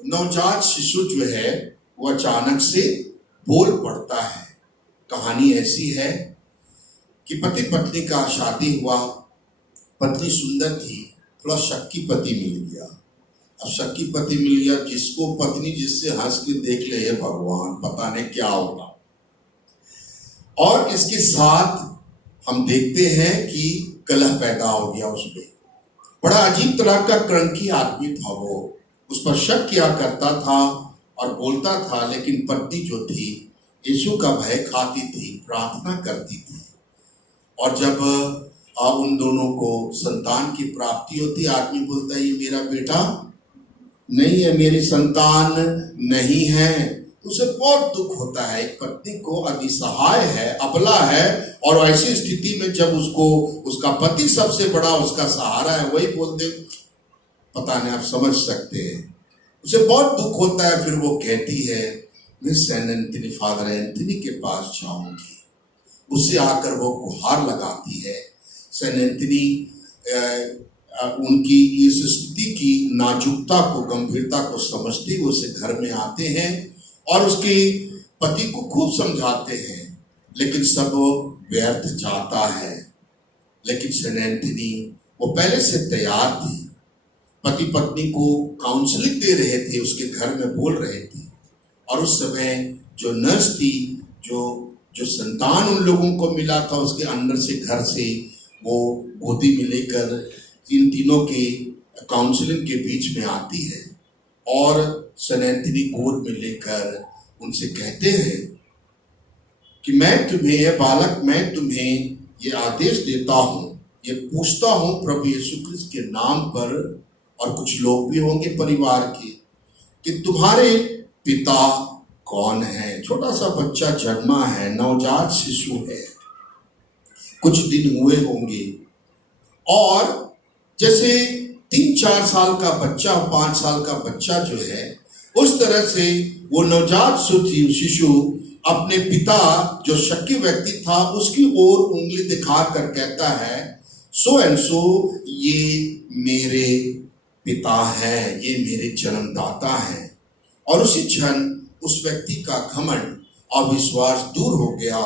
नवजात शिशु जो है वो अचानक से बोल पड़ता है। कहानी ऐसी है कि पति पत्नी का शादी हुआ, पत्नी सुंदर थी, थोड़ा शक्की पति मिल गया। अब शक्की पति मिल गया, जिसको पत्नी जिससे हंस के देख ले, भगवान पता नहीं क्या होगा। और इसके साथ हम देखते हैं कि कलह पैदा हो गया उसमें। बड़ा अजीब तरह का क्रंकी आदमी था वो, उस पर शक किया करता था और बोलता था, लेकिन पत्नी जो थी यीशु का भय खाती थी, प्रार्थना करती थी। और जब उन दोनों को संतान की प्राप्ति होती, आदमी बोलता है ये मेरा बेटा नहीं है, मेरी संतान नहीं है, उसे बहुत दुख होता है। एक पत्नी को अनिसहाय है, अबला है, और ऐसी स्थिति में जब उसको उसका पति सबसे बड़ा उसका सहारा है, वही बोलते, पता नहीं, आप समझ सकते हैं, उसे बहुत दुख होता है। फिर वो कहती है मैं सैन एंथनी, फादर एंथनी के पास जाऊंगी। उससे आकर वो गुहार लगाती है। सैन एंथनी उनकी इस स्थिति की नाजुकता को, गंभीरता को समझते हुए उसे घर में आते हैं और उसके पति को खूब समझाते हैं, लेकिन सब व्यर्थ जाता है। लेकिन सैन एंथनी वो पहले से तैयार थी, पति पत्नी को काउंसलिंग दे रहे थे, उसके घर में बोल रहे थे। और उस समय जो नर्स थी, जो संतान उन लोगों को मिला था, उसके अंदर से, घर से वो गोदी में लेकर इन तीनों के काउंसलिंग के बीच में आती है और सैन एंथनी गोद में लेकर उनसे कहते हैं कि मैं तुम्हें, ये बालक, मैं तुम्हें ये आदेश देता हूँ, ये पूछता हूँ प्रभु यीशु क्रिस्त के नाम पर, और कुछ लोग भी होंगे परिवार के, कि तुम्हारे पिता कौन है। छोटा सा बच्चा जन्मा है, नवजात शिशु है, कुछ दिन हुए होंगे, और जैसे 3-4 साल का बच्चा, 5 साल का बच्चा जो है, उस तरह से वो नवजात शिशु अपने पिता, जो शक्की व्यक्ति था, उसकी ओर उंगली दिखाकर कहता है सो एंड सो, ये मेरे पिता है, ये मेरे जन्मदाता है। और उसी क्षण उस व्यक्ति का घमंड और विश्वास दूर हो गया।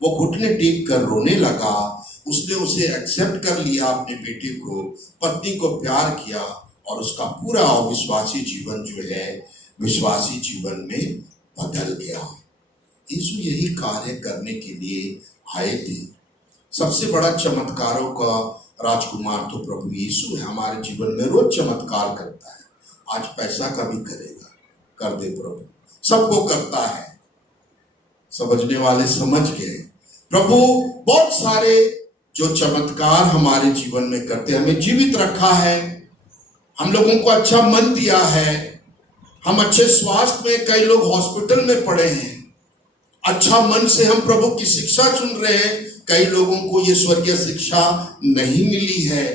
वो घुटने टेक कर रोने लगा। उसने उसे एक्सेप्ट कर लिया, अपने बेटे को, पत्नी को प्यार किया, और उसका पूरा अविश्वासी जीवन जो है विश्वासी जीवन में बदल गया। यीशु यही कार्य करने के लिए आए थे। सबसे बड़ा चमत्कारों का राजकुमार तो प्रभु यीशु है। हमारे जीवन में रोज चमत्कार करता है, आज पैसा का भी करेगा, कर दे प्रभु, सबको करता है। समझने वाले समझ गए। प्रभु बहुत सारे जो चमत्कार हमारे जीवन में करते, हमें जीवित रखा है, हम लोगों को अच्छा मन दिया है, हम अच्छे स्वास्थ्य में, कई लोग हॉस्पिटल में पड़े हैं, अच्छा मन से हम प्रभु की शिक्षा सुन रहे हैं, कई लोगों को ये स्वर्गीय शिक्षा नहीं मिली है।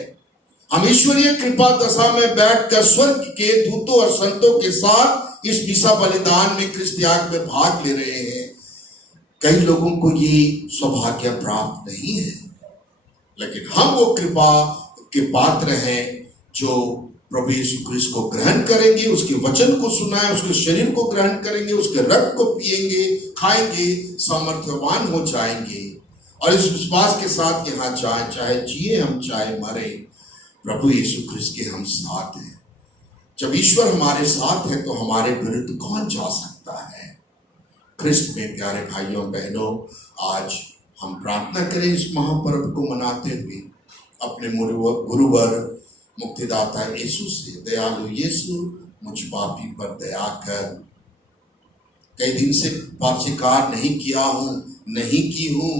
हम ईश्वरीय कृपा दशा में बैठकर स्वर्ग के दूतों और संतों के साथ इस मिसा बलिदान में, क्रिस्त त्याग में भाग ले रहे हैं। कई लोगों को ये सौभाग्य प्राप्त नहीं है, लेकिन हम वो कृपा के पात्र हैं जो प्रभु यीशु क्रिस्त को ग्रहण करेंगे, उसके वचन को सुनाए, उसके शरीर को ग्रहण करेंगे, उसके रक्त को पिएंगे, खाएंगे, सामर्थ्यवान हो जाएंगे, और इस विश्वास के साथ यहाँ जाए, चाहे जिए हम चाहे मरे, प्रभु यीशु क्रिस्त के हम साथ हैं। जब ईश्वर हमारे साथ है तो हमारे विरुद्ध कौन जा सकता है। क्रिस्त में प्यारे भाइयों बहनों, आज हम प्रार्थना करें इस महापर्व को मनाते हुए अपने गुरुवर मुक्तिदाता यीशु से, दयालु यीशु, मुझ पापी पर दया कर। कई दिन से पाप स्वीकार नहीं किया हूं, नहीं की हूं,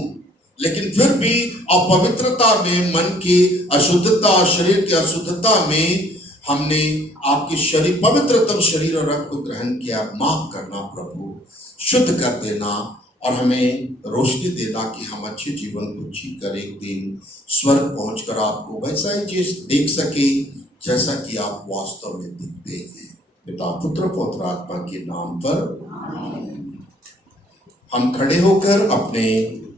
लेकिन फिर भी अपवित्रता में, मन की अशुद्धता, शरीर की अशुद्धता में हमने आपके शरीर, पवित्रतम शरीर और रक्त को ग्रहण किया। माफ करना प्रभु, शुद्ध कर देना और हमें रोशनी देना कि हम अच्छे जीवन को जीकर एक दिन स्वर्ग पहुंचकर आपको वैसा ही चीज देख सके जैसा कि आप वास्तव में दिखते हैं। पिता, पुत्र, पवित्र आत्मा के नाम पर हम खड़े होकर अपने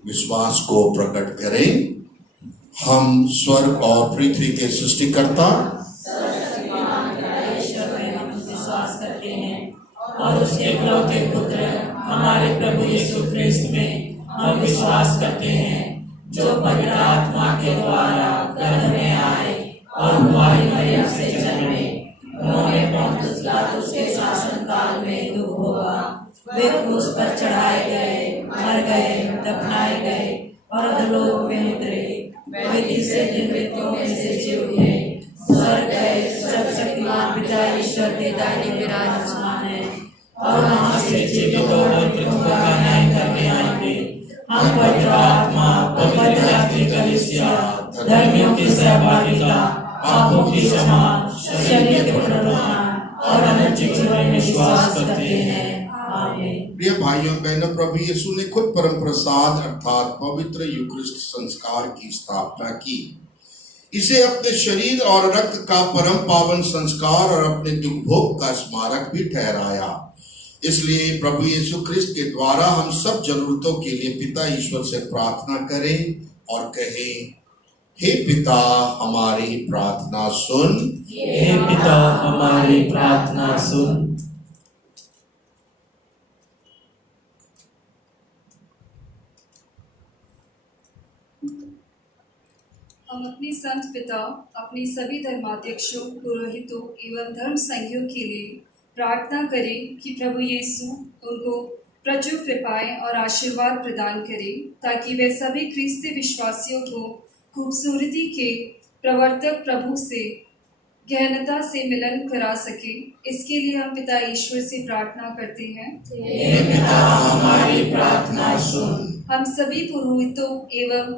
विश्वास को प्रकट करें। हम स्वर्ग और पृथ्वी के सृष्टिकर्ता विश्वास करते हैं और उसके इकलौते पुत्र हमारे प्रभु यीशु क्रिस्त में हम विश्वास करते हैं, जो पवित्र आत्मा के द्वारा गर्भ में आए और कुंवारी मरियम से जन्मे। उन्होंने पोंतियुस पिलातुस के शासन काल में दुख भोगा, वे क्रूस पर चढ़ाए गए, मर गए, दफनाए गए और अधोलोक में उतरे। वे तीसरे दिन मृतकों में से जी उठे, स्वर्ग गए, सर्वशक्तिमान पिता ईश्वर के दाहिने विराजमान है और वहां से जीवित और मृतकों का न्याय करने आएंगे। हम पवित्र आत्मा, पवित्र कैथोलिक कलीसिया, धर्मियों की सहभागिता, पापों की क्षमा, शरीर के पुनरुत्थान और अनंत जीवन में विश्वास करते हैं। आमीन। प्रिय भाइयों बहनों, प्रभु यीशु ने खुद परम प्रसाद अर्थात पवित्र यूक्रिस्ट संस्कार की स्थापना की। इसे अपने शरीर और रक्त का परम पावन संस्कार और अपने दुख भोग का स्मारक भी ठहराया। इसलिए प्रभु यीशु ख्रिस्त के द्वारा हम सब जरूरतों के लिए पिता ईश्वर से प्रार्थना करें और कहें, हे पिता हमारी प्रार्थना सुन। हे पिता हमारी प्रार्थना सुन। हम अपने संत पिता, अपने सभी धर्माध्यक्षों, पुरोहितों एवं धर्म संघियों के लिए प्रार्थना करें कि प्रभु यीशु उनको प्रचुर कृपाएं और आशीर्वाद प्रदान करे, ताकि वे सभी ख्रिस्ती विश्वासियों को खूबसूरती के प्रवर्तक प्रभु से गहनता से मिलन करा सके। इसके लिए हम पिता ईश्वर से प्रार्थना करते हैं। हे पिता हमारी प्रार्थना सुन। हम सभी पुरोहितों एवं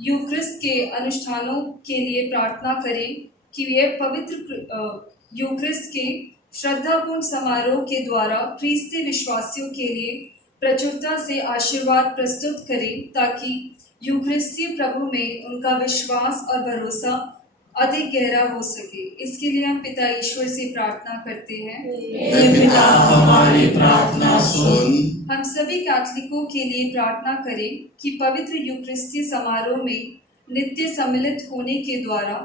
यूक्रिस्ट के अनुष्ठानों के लिए प्रार्थना करें कि वे पवित्र यूक्रिस्ट के श्रद्धापूर्ण समारोह के द्वारा ख्रिस्ती विश्वासियों के लिए प्रचुरता से आशीर्वाद प्रस्तुत करें, ताकि यूक्रिस्ती प्रभु में उनका विश्वास और भरोसा अधिक गहरा हो सके। इसके लिए हम पिता ईश्वर से प्रार्थना करते हैं। हे पिता हमारी प्रार्थना सुन। हम सभी कैथोलिकों के लिए प्रार्थना करें कि पवित्र यूक्रिस्तीय समारोह में नित्य सम्मिलित होने के द्वारा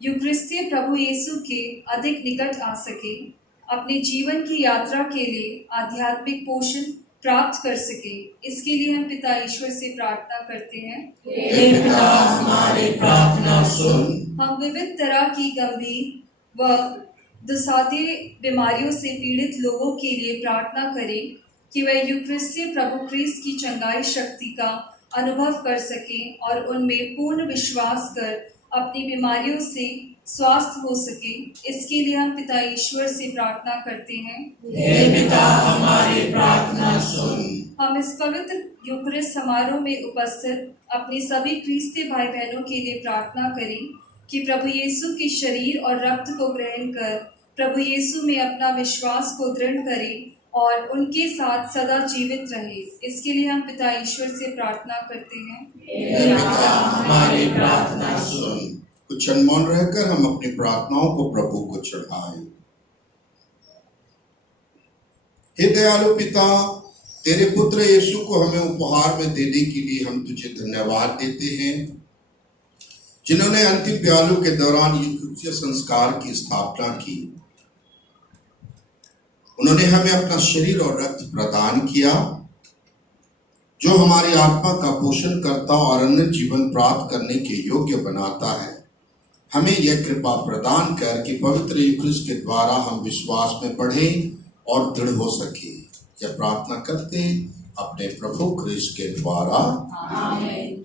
यूक्रिस्तीय प्रभु यीशु के अधिक निकट आ सके, अपने जीवन की यात्रा के लिए आध्यात्मिक पोषण प्राप्त कर सके। इसके लिए हम पिता ईश्वर से प्रार्थना करते हैं। हे पिता हमारी प्रार्थना सुन। हम विविध तरह की गंभीर व दुसाध्य बीमारियों से पीड़ित लोगों के लिए प्रार्थना करें कि वे यूक्रिस्तीय प्रभु ख्रिस्त की चंगाई शक्ति का अनुभव कर सकें और उनमें पूर्ण विश्वास कर अपनी बीमारियों से स्वास्थ्य हो सके। इसके लिए हम पिता ईश्वर से प्रार्थना करते हैं। हे पिता हमारी प्रार्थना सुन। हम इस पवित्र यूक्रिस्ट समारोह में उपस्थित अपने सभी ख्रिस्ती भाई बहनों के लिए प्रार्थना करें कि प्रभु यीशु के शरीर और रक्त को ग्रहण कर प्रभु यीशु में अपना विश्वास को दृढ़ करें और उनके साथ सदा जीवित रहे। इसके लिए हम पिता ईश्वर से प्रार्थना करते हैं। हे पिता हमारी प्रार्थना सुन। कुछ क्षण मौन रहकर हम अपनी प्रार्थनाओं को प्रभु को चढ़ाएं। हे दयालु पिता, तेरे पुत्र यीशु को हमें उपहार में देने के लिए हम तुझे धन्यवाद देते हैं, जिन्होंने अंतिम प्यालों के दौरान यूक्रिस्तीय संस्कार की स्थापना की। उन्होंने हमें अपना शरीर और रक्त प्रदान किया, जो हमारी आत्मा का पोषण करता और अन्य जीवन प्राप्त करने के योग्य बनाता है। हमें यह कृपा प्रदान कर कि पवित्र यूक्रिस्ट के द्वारा हम विश्वास में बढ़ें और दृढ़ हो सके। यह प्रार्थना करते अपने प्रभु ख्रिस्त के द्वारा। आमीन।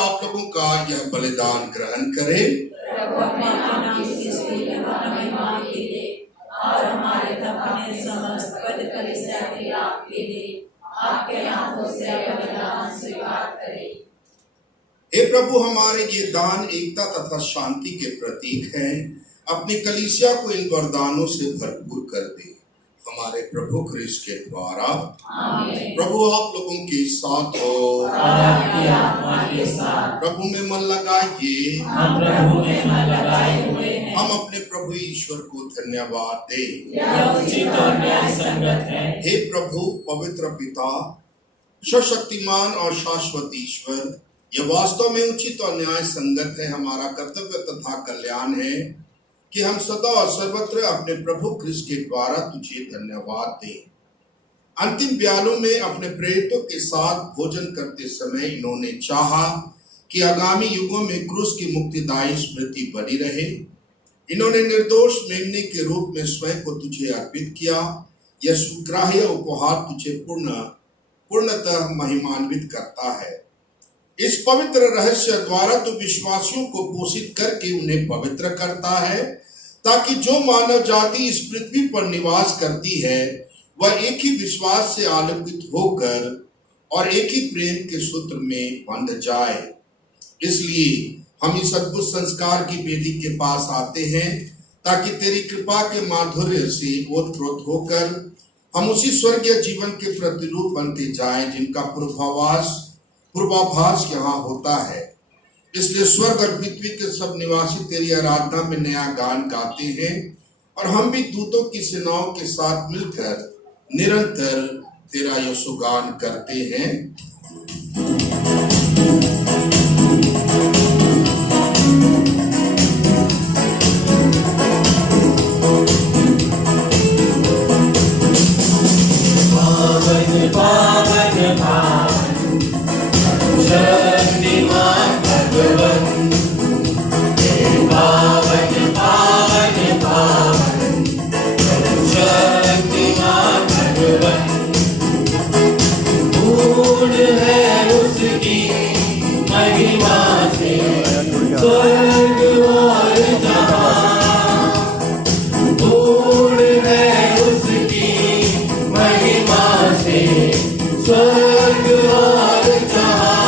आप लोगों का यह बलिदान ग्रहण करें। प्रभु अपने नाम की स्तुति और महिमा के लिए और हमारे अपने समस्त पद कलीसिया के लाभ के लिए आपके हाथों से बलिदान स्वीकार करें। हे प्रभु, हमारे ये दान एकता तथा शांति के प्रतीक हैं। अपनी कलीसिया को इन वरदानों से भरपूर कर दे, हमारे प्रभु क्रिस्त के द्वारा। आमीन। प्रभु आप लोगों के साथ हो, और आपकी आत्मा के साथ। प्रभु में मन लगाइए। हम प्रभु में मन लगाए हुए हैं। हम अपने प्रभु ईश्वर को धन्यवाद दें। यह उचित और न्याय संगत है। हे प्रभु पवित्र पिता, सर्वशक्तिमान और शाश्वत ईश्वर, यह वास्तव में उचित और न्याय संगत है, हमारा कर्तव्य तथा कल्याण है कि हम सदा और सर्वत्र अपने प्रभु क्रिस्त के द्वारा तुझे धन्यवाद दें। अंतिम ब्यालों में अपने प्रेरितों के साथ भोजन करते समय इन्होंने चाहा कि आगामी युगों में क्रूस की मुक्तिदायी स्मृति बनी रहे। इन्होंने निर्दोष मेमने के रूप में स्वयं को तुझे अर्पित किया। यह सुग्राह्य उपहार तुझे पूर्णतः महिमान्वित करता है। इस पवित्र रहस्य द्वारा तू विश्वासियों को पोषित करके उन्हें पवित्र करता है, ताकि जो मानव जाति इस पृथ्वी पर निवास करती है वह एक ही विश्वास से आलोकित होकर और एक ही प्रेम के सूत्र में बंध जाए। इसलिए हम इस अद्भुत संस्कार की वेदी के पास आते हैं, ताकि तेरी कृपा के माधुर्य से ओतप्रोत होकर हम उसी स्वर्गीय जीवन के प्रतिरूप बनते जाएं, जिनका पूर्वाभास यहाँ होता है। इसलिए स्वर्ग और पृथ्वी के सब निवासी तेरी आराधना में नया गान गाते हैं, और हम भी दूतों की सेनाओं के साथ मिलकर निरंतर तेरा यशोगान करते हैं। पावन पावन पावन शक्तिमान भगवन, पावन पावन पावन शक्तिमान भगवन। पूर्ण है उसकी महिमा से स्वर्ग और जहां। पूर्ण है उसकी महिमा से स्वर्ग और जहां।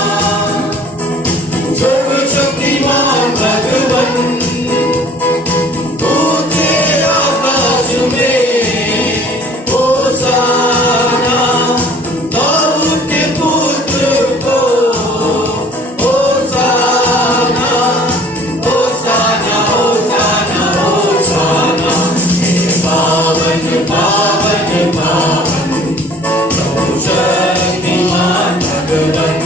सर्वशक्तिमान भगवन ऊंचे आकाश में होशाना, दाऊद के पुत्र को होशाना, होशाना, होशाना, होशाना। पावन पावन पावन प्रभु शक्तिमान भगवन,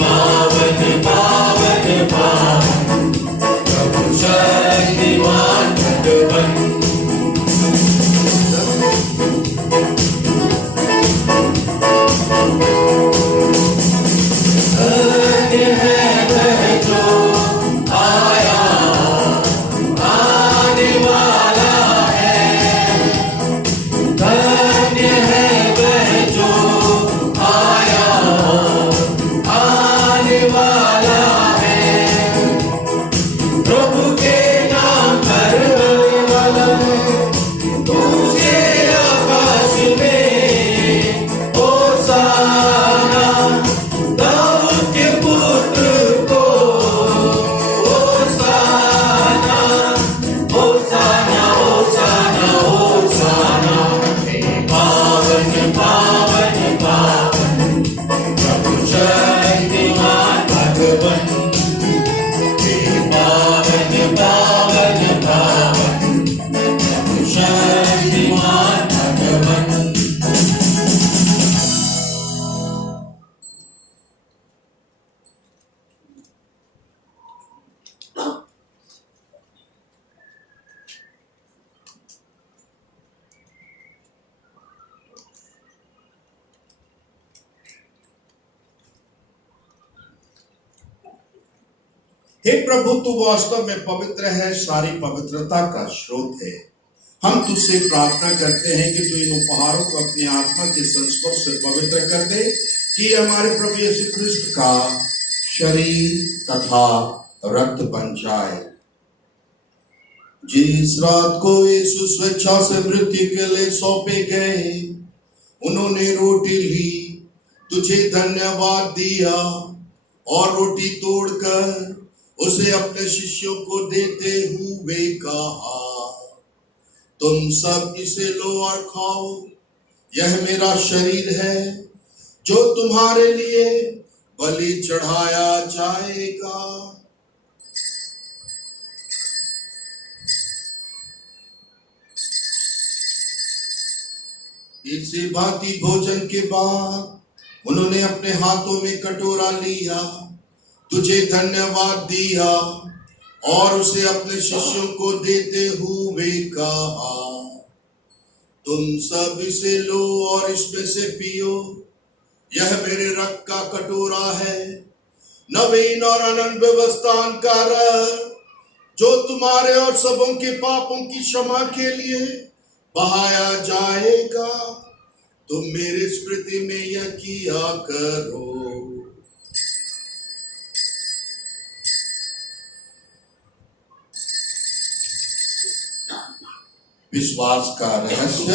पावन पावन पावन प्रभु शक्तिमान भगवन। धन्य है वह जो आया, आने वाला है। धन्य है वह जो आया, आने वाला है। प्रभु के नाम पर ऊंचे आकाश में होशाना, दाऊद के पुत्र को होशाना, होशाना, होशाना, होशाना। पावन पावन पावन प्रभु शक्तिमान भगवन, पावन पावन पावन प्रभु शक्तिमान भगवन। हे प्रभु, तू वास्तव में पवित्र है, सारी पवित्रता का स्रोत है। हम तुझसे प्रार्थना करते हैं कि तू इन उपहारों को अपनी आत्मा के संस्पर्श से पवित्र कर दे, कि हमारे प्रभु यीशु क्रिस्त का शरीर तथा रक्त बन जाए। जिस रात को यीशु स्वेच्छा से मृत्यु के लिए सौंपे गए, उन्होंने रोटी ली, तुझे धन्यवाद दिया और रोटी तोड़कर उसे अपने शिष्यों को देते हुए कहा, तुम सब इसे लो और खाओ, यह मेरा शरीर है जो तुम्हारे लिए बलि चढ़ाया जाएगा। इसी भांति भोजन के बाद उन्होंने अपने हाथों में कटोरा लिया, तुझे धन्यवाद दिया और उसे अपने शिष्यों को देते हुए कहा, तुम सब इसे लो और इसमें से पियो, यह मेरे रक्त का कटोरा है, नवीन और अनंत व्यवस्थान का रक्त, जो तुम्हारे और सबों के पापों की क्षमा के लिए बहाया जाएगा। तुम मेरी स्मृति में यह किया करो। विश्वास का रहस्य।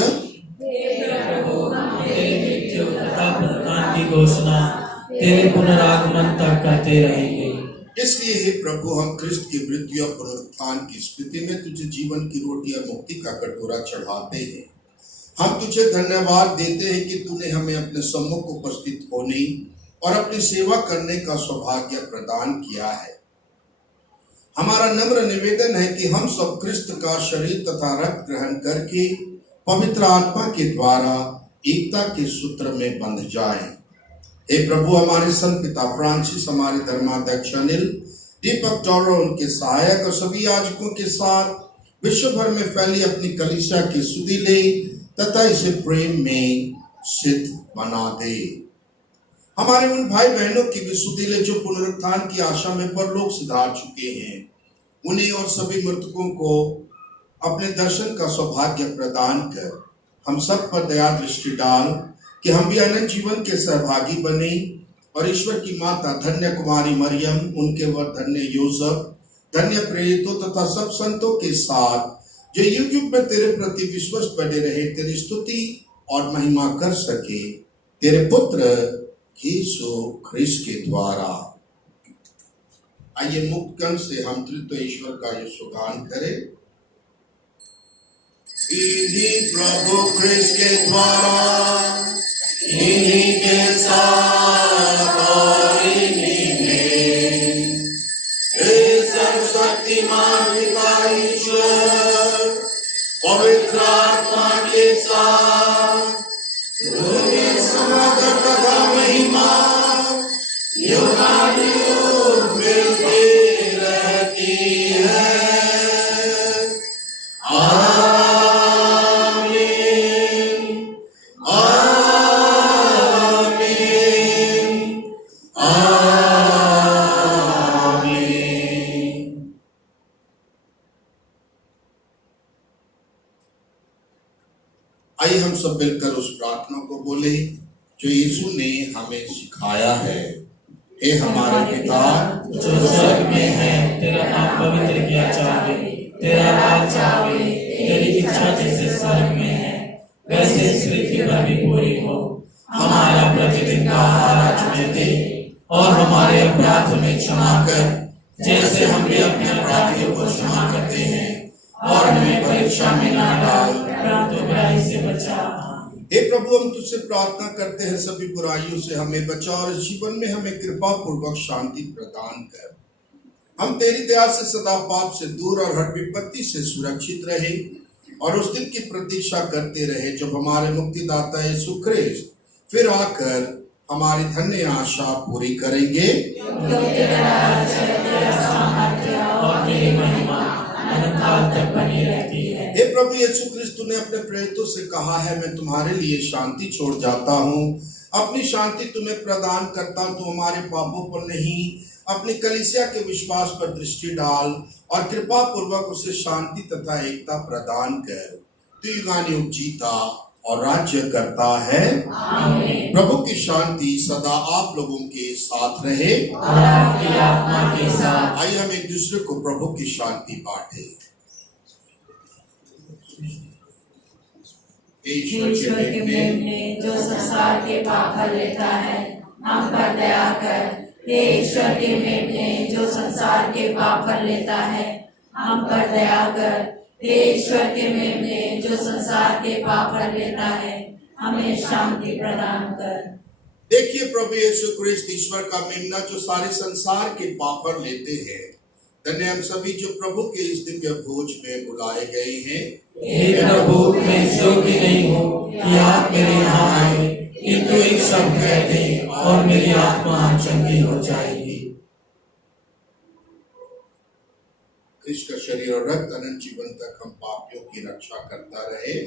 तेरी मृत्यु तथा पुनरुत्थान की घोषणा तेरे पुनरागमन तक करते रहेंगे। इसलिए हे प्रभु, हम क्रिस्त की मृत्यु और पुनरुत्थान की स्थिति में तुझे जीवन की रोटी और मुक्ति का कटोरा चढ़ाते हैं। हम तुझे धन्यवाद देते हैं कि तूने हमें अपने सम्मुख उपस्थित होने और अपनी सेवा करने का सौभाग्य प्रदान किया है। हमारा नम्र निवेदन है कि हम सब क्रिस्त का शरीर तथा रक्त ग्रहण करके पवित्र आत्मा के द्वारा एकता के सूत्र में बंध जाएं। हे प्रभु, हमारे संत पिता फ्रांसिस, हमारे धर्माध्यक्ष अनिल, दीपक टोरो, उनके सहायक और सभी याजकों के साथ विश्व भर में फैली अपनी कलीसिया की सुधि ले तथा इसे प्रेम में सिद्ध बना दे। हमारे उन भाई बहनों की भी सुधि ले जो पुनरुत्थान की आशा में परलोक सिधार चुके हैं, उन्हें और सभी मृतकों को अपने दर्शन का सौभाग्य प्रदान कर हम सब पर दया दृष्टि डाल कि हम भी अनंत जीवन के सहभागी बने और ईश्वर की माता धन्य कुमारी मरियम, उनके वर धन्य यूसुफ, धन्य प्रेरितों तथा सब संतों के साथ जो युग युग में तेरे प्रति विश्वस्त बने रहे, तेरी स्तुति और महिमा कर सके, तेरे पुत्र यीशु ख्रिस्त के द्वारा। आइए मुक्त कंठ से हम त्रित्व ईश्वर का यीशु गान करें। इन्हीं प्रभु ख्रिस्त के द्वारा, इन्हीं के साथ और इन्हीं में सर्वशक्तिमान पिता ईश्वर पवित्र आत्मा के साथ तुम्हें समादर तथा महिमा युगानुयुग मिलती रहती है। आइए हम सब मिलकर उस प्रार्थना को बोले जो यीशु ने हमें सिखाया है। हे हमारे पिता जो स्वर्ग में है, तेरा नाम पवित्र किया जाए, तेरा राज आवे, तेरी इच्छा जैसे स्वर्ग में है वैसे इस पृथ्वी पर भी पूरी हो। हमारा प्रतिदिन का आहार आज हमें दे और हमारे अपराध में क्षमा कर जैसे हम भी अपने अपराधियों को क्षमा करते हैं, और हमें परीक्षा में न डाल परंतु बुराई से बचा। हे प्रभु, हम तुझसे प्रार्थना करते हैं सभी बुराइयों से हमें बचा और इस जीवन में हमें कृपा पूर्वक शांति प्रदान कर। हम तेरी दया से सदा पाप से दूर और हर विपत्ति से सुरक्षित रहे और उस दिन की प्रतीक्षा करते रहे जब हमारे मुक्तिदाता यीशु ख्रिस्त फिर आकर हमारी धन्य आशा पूरी करेंगे। हे प्रभु यीशु ख्रिस्त ने अपने प्रेरितों से कहा है, मैं तुम्हारे लिए शांति छोड़ जाता हूँ, अपनी शांति तुम्हें प्रदान करता हूँ। तू हमारे पापों पर नहीं अपनी कलीसिया के विश्वास पर दृष्टि डाल और कृपा पूर्वक उसे शांति तथा एकता प्रदान कर। तू युगानुयुग जीता और राज्य करता है। आमीन। प्रभु की शांति सदा आप लोगों के साथ रहे और आपकी आत्मा के साथ। आइए हम एक दूसरे को प्रभु की शांति बांटे। ईश्वर के मेमने जो संसार के पाप हर लेता है, हम पर दया कर। हे ईश्वर के मेमने जो संसार के पाप हर लेता है, हम पर दया कर। हे ईश्वर के मेमने जो संसार के पाप हर लेता है, हमें शांति प्रदान कर। देखिए प्रभु यीशु क्रिस्त ईश्वर का मेमना जो सारे संसार के पाप हर लेते हैं। धन्य हम सभी जो प्रभु के इस दिव्य भोज में बुलाए गए हैं। हे प्रभु, मैं योग्य नहीं हूँ कि आप मेरे यहाँ आए, किंतु एक शब्द कह दें और मेरी आत्मा चंगी हो जाएगी। कृष्ण का शरीर और रक्त अनंत जीवन तक हम पापियों की रक्षा करता रहे।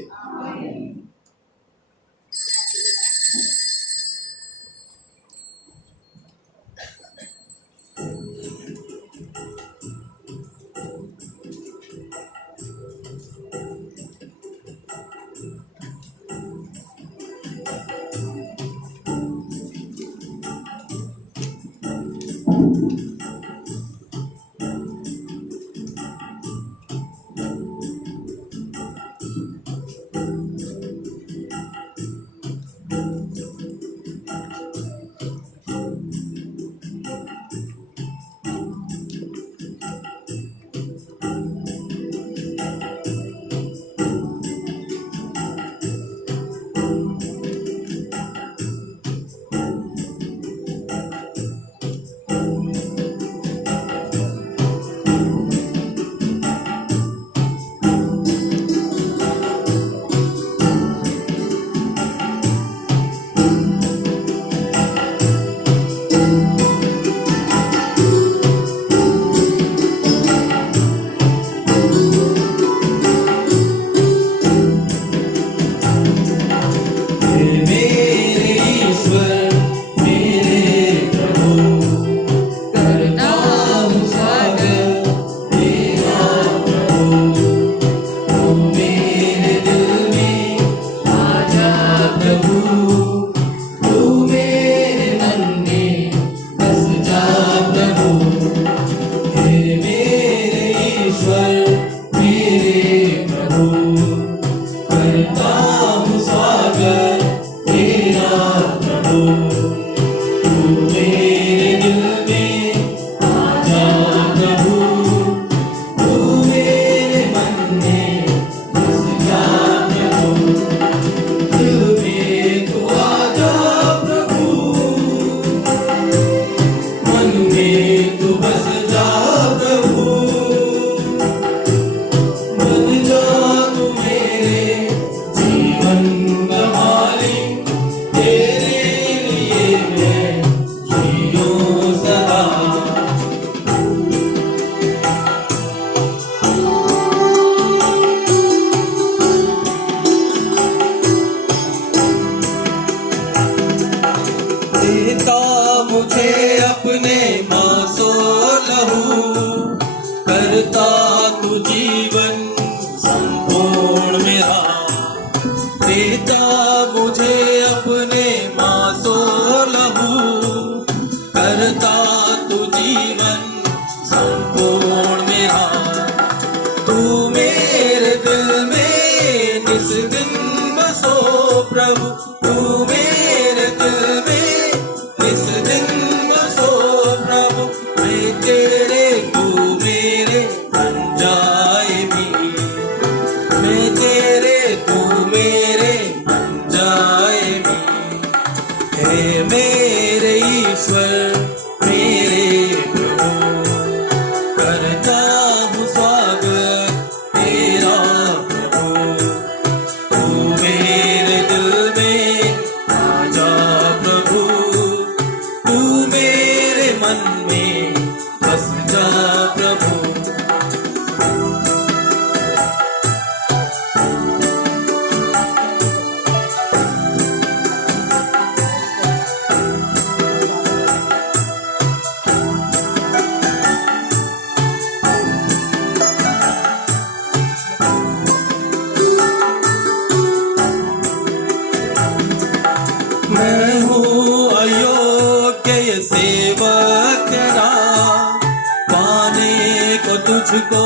तुझको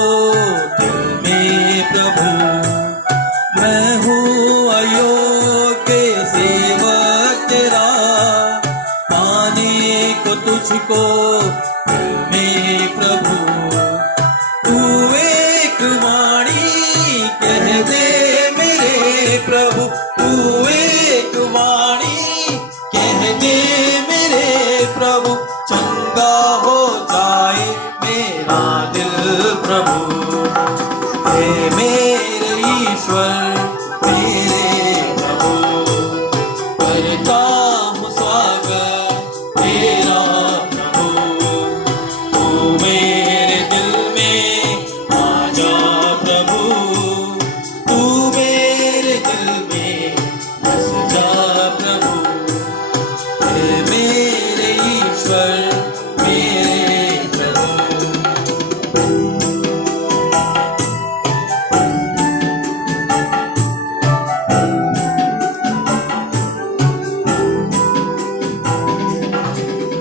दिल में प्रभु। मैं हूँ अयोग्य सेवक तेरा, पाने को तुझको दिल में प्रभु। तू एक वाणी कह दे मेरे प्रभु, तू एक वाणी कह दे मेरे प्रभु, चंगा हो जाए मेरा दिल प्रभु। हे मेरे ईश्वर मेरे प्रभु, करता हूँ स्वागत तेरा प्रभु। तू मेरे दिल में आ जा प्रभु, तू मेरे दिल में बस जा प्रभु। हे मेरे ईश्वर मेरे प्रभु।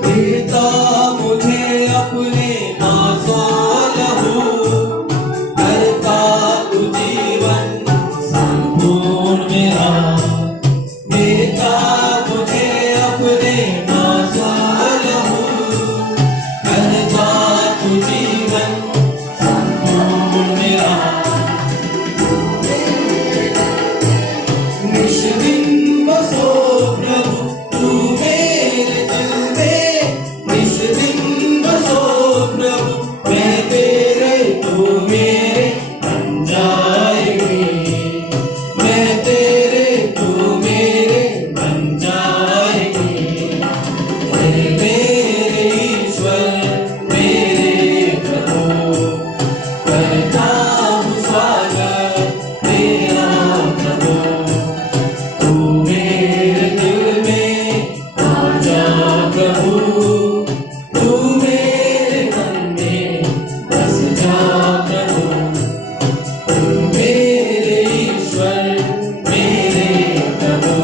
देता मुझे अपने नाज़ों लहू, करता तू जीवन संपूर्ण मेरा। देता मुझे अपने नाज़ों लहू, करता तू जीवन संपूर्ण मेरा। निश दिन बसो प्रभु तू मेरे दिल में, निश दिन बसो प्रभु मैं तेरे तू मेरे बन जाएगी। मैं तेरे तू मेरे बन जाएगी। हे मेरे ईश्वर मेरे प्रभु, करता हूँ स्वागत तेरा प्रभु। तू मेरे दिल में आ जा प्रभु, तू मेरे मन में बस जा प्रभु। तू मेरे ईश्वर मेरे प्रभु।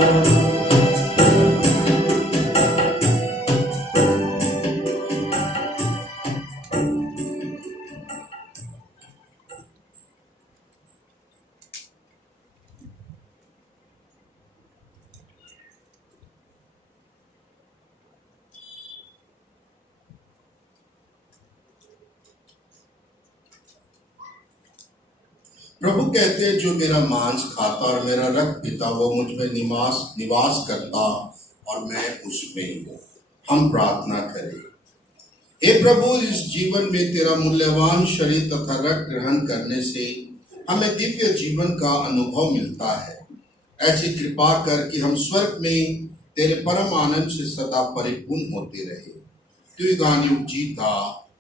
प्रभु कहते हैं, जो मेरा मांस खाता और मेरा रक्त पीता वो मुझ में निवास करता और मैं उसमें। हम प्रार्थना करें। हे प्रभु, इस जीवन में तेरा मूल्यवान शरीर तथा रक्त ग्रहण करने से हमें दिव्य जीवन का अनुभव मिलता है। ऐसी कृपा कर कि हम स्वर्ग में तेरे परम आनंद से सदा परिपूर्ण होते रहे। तू युगानुयुग जीता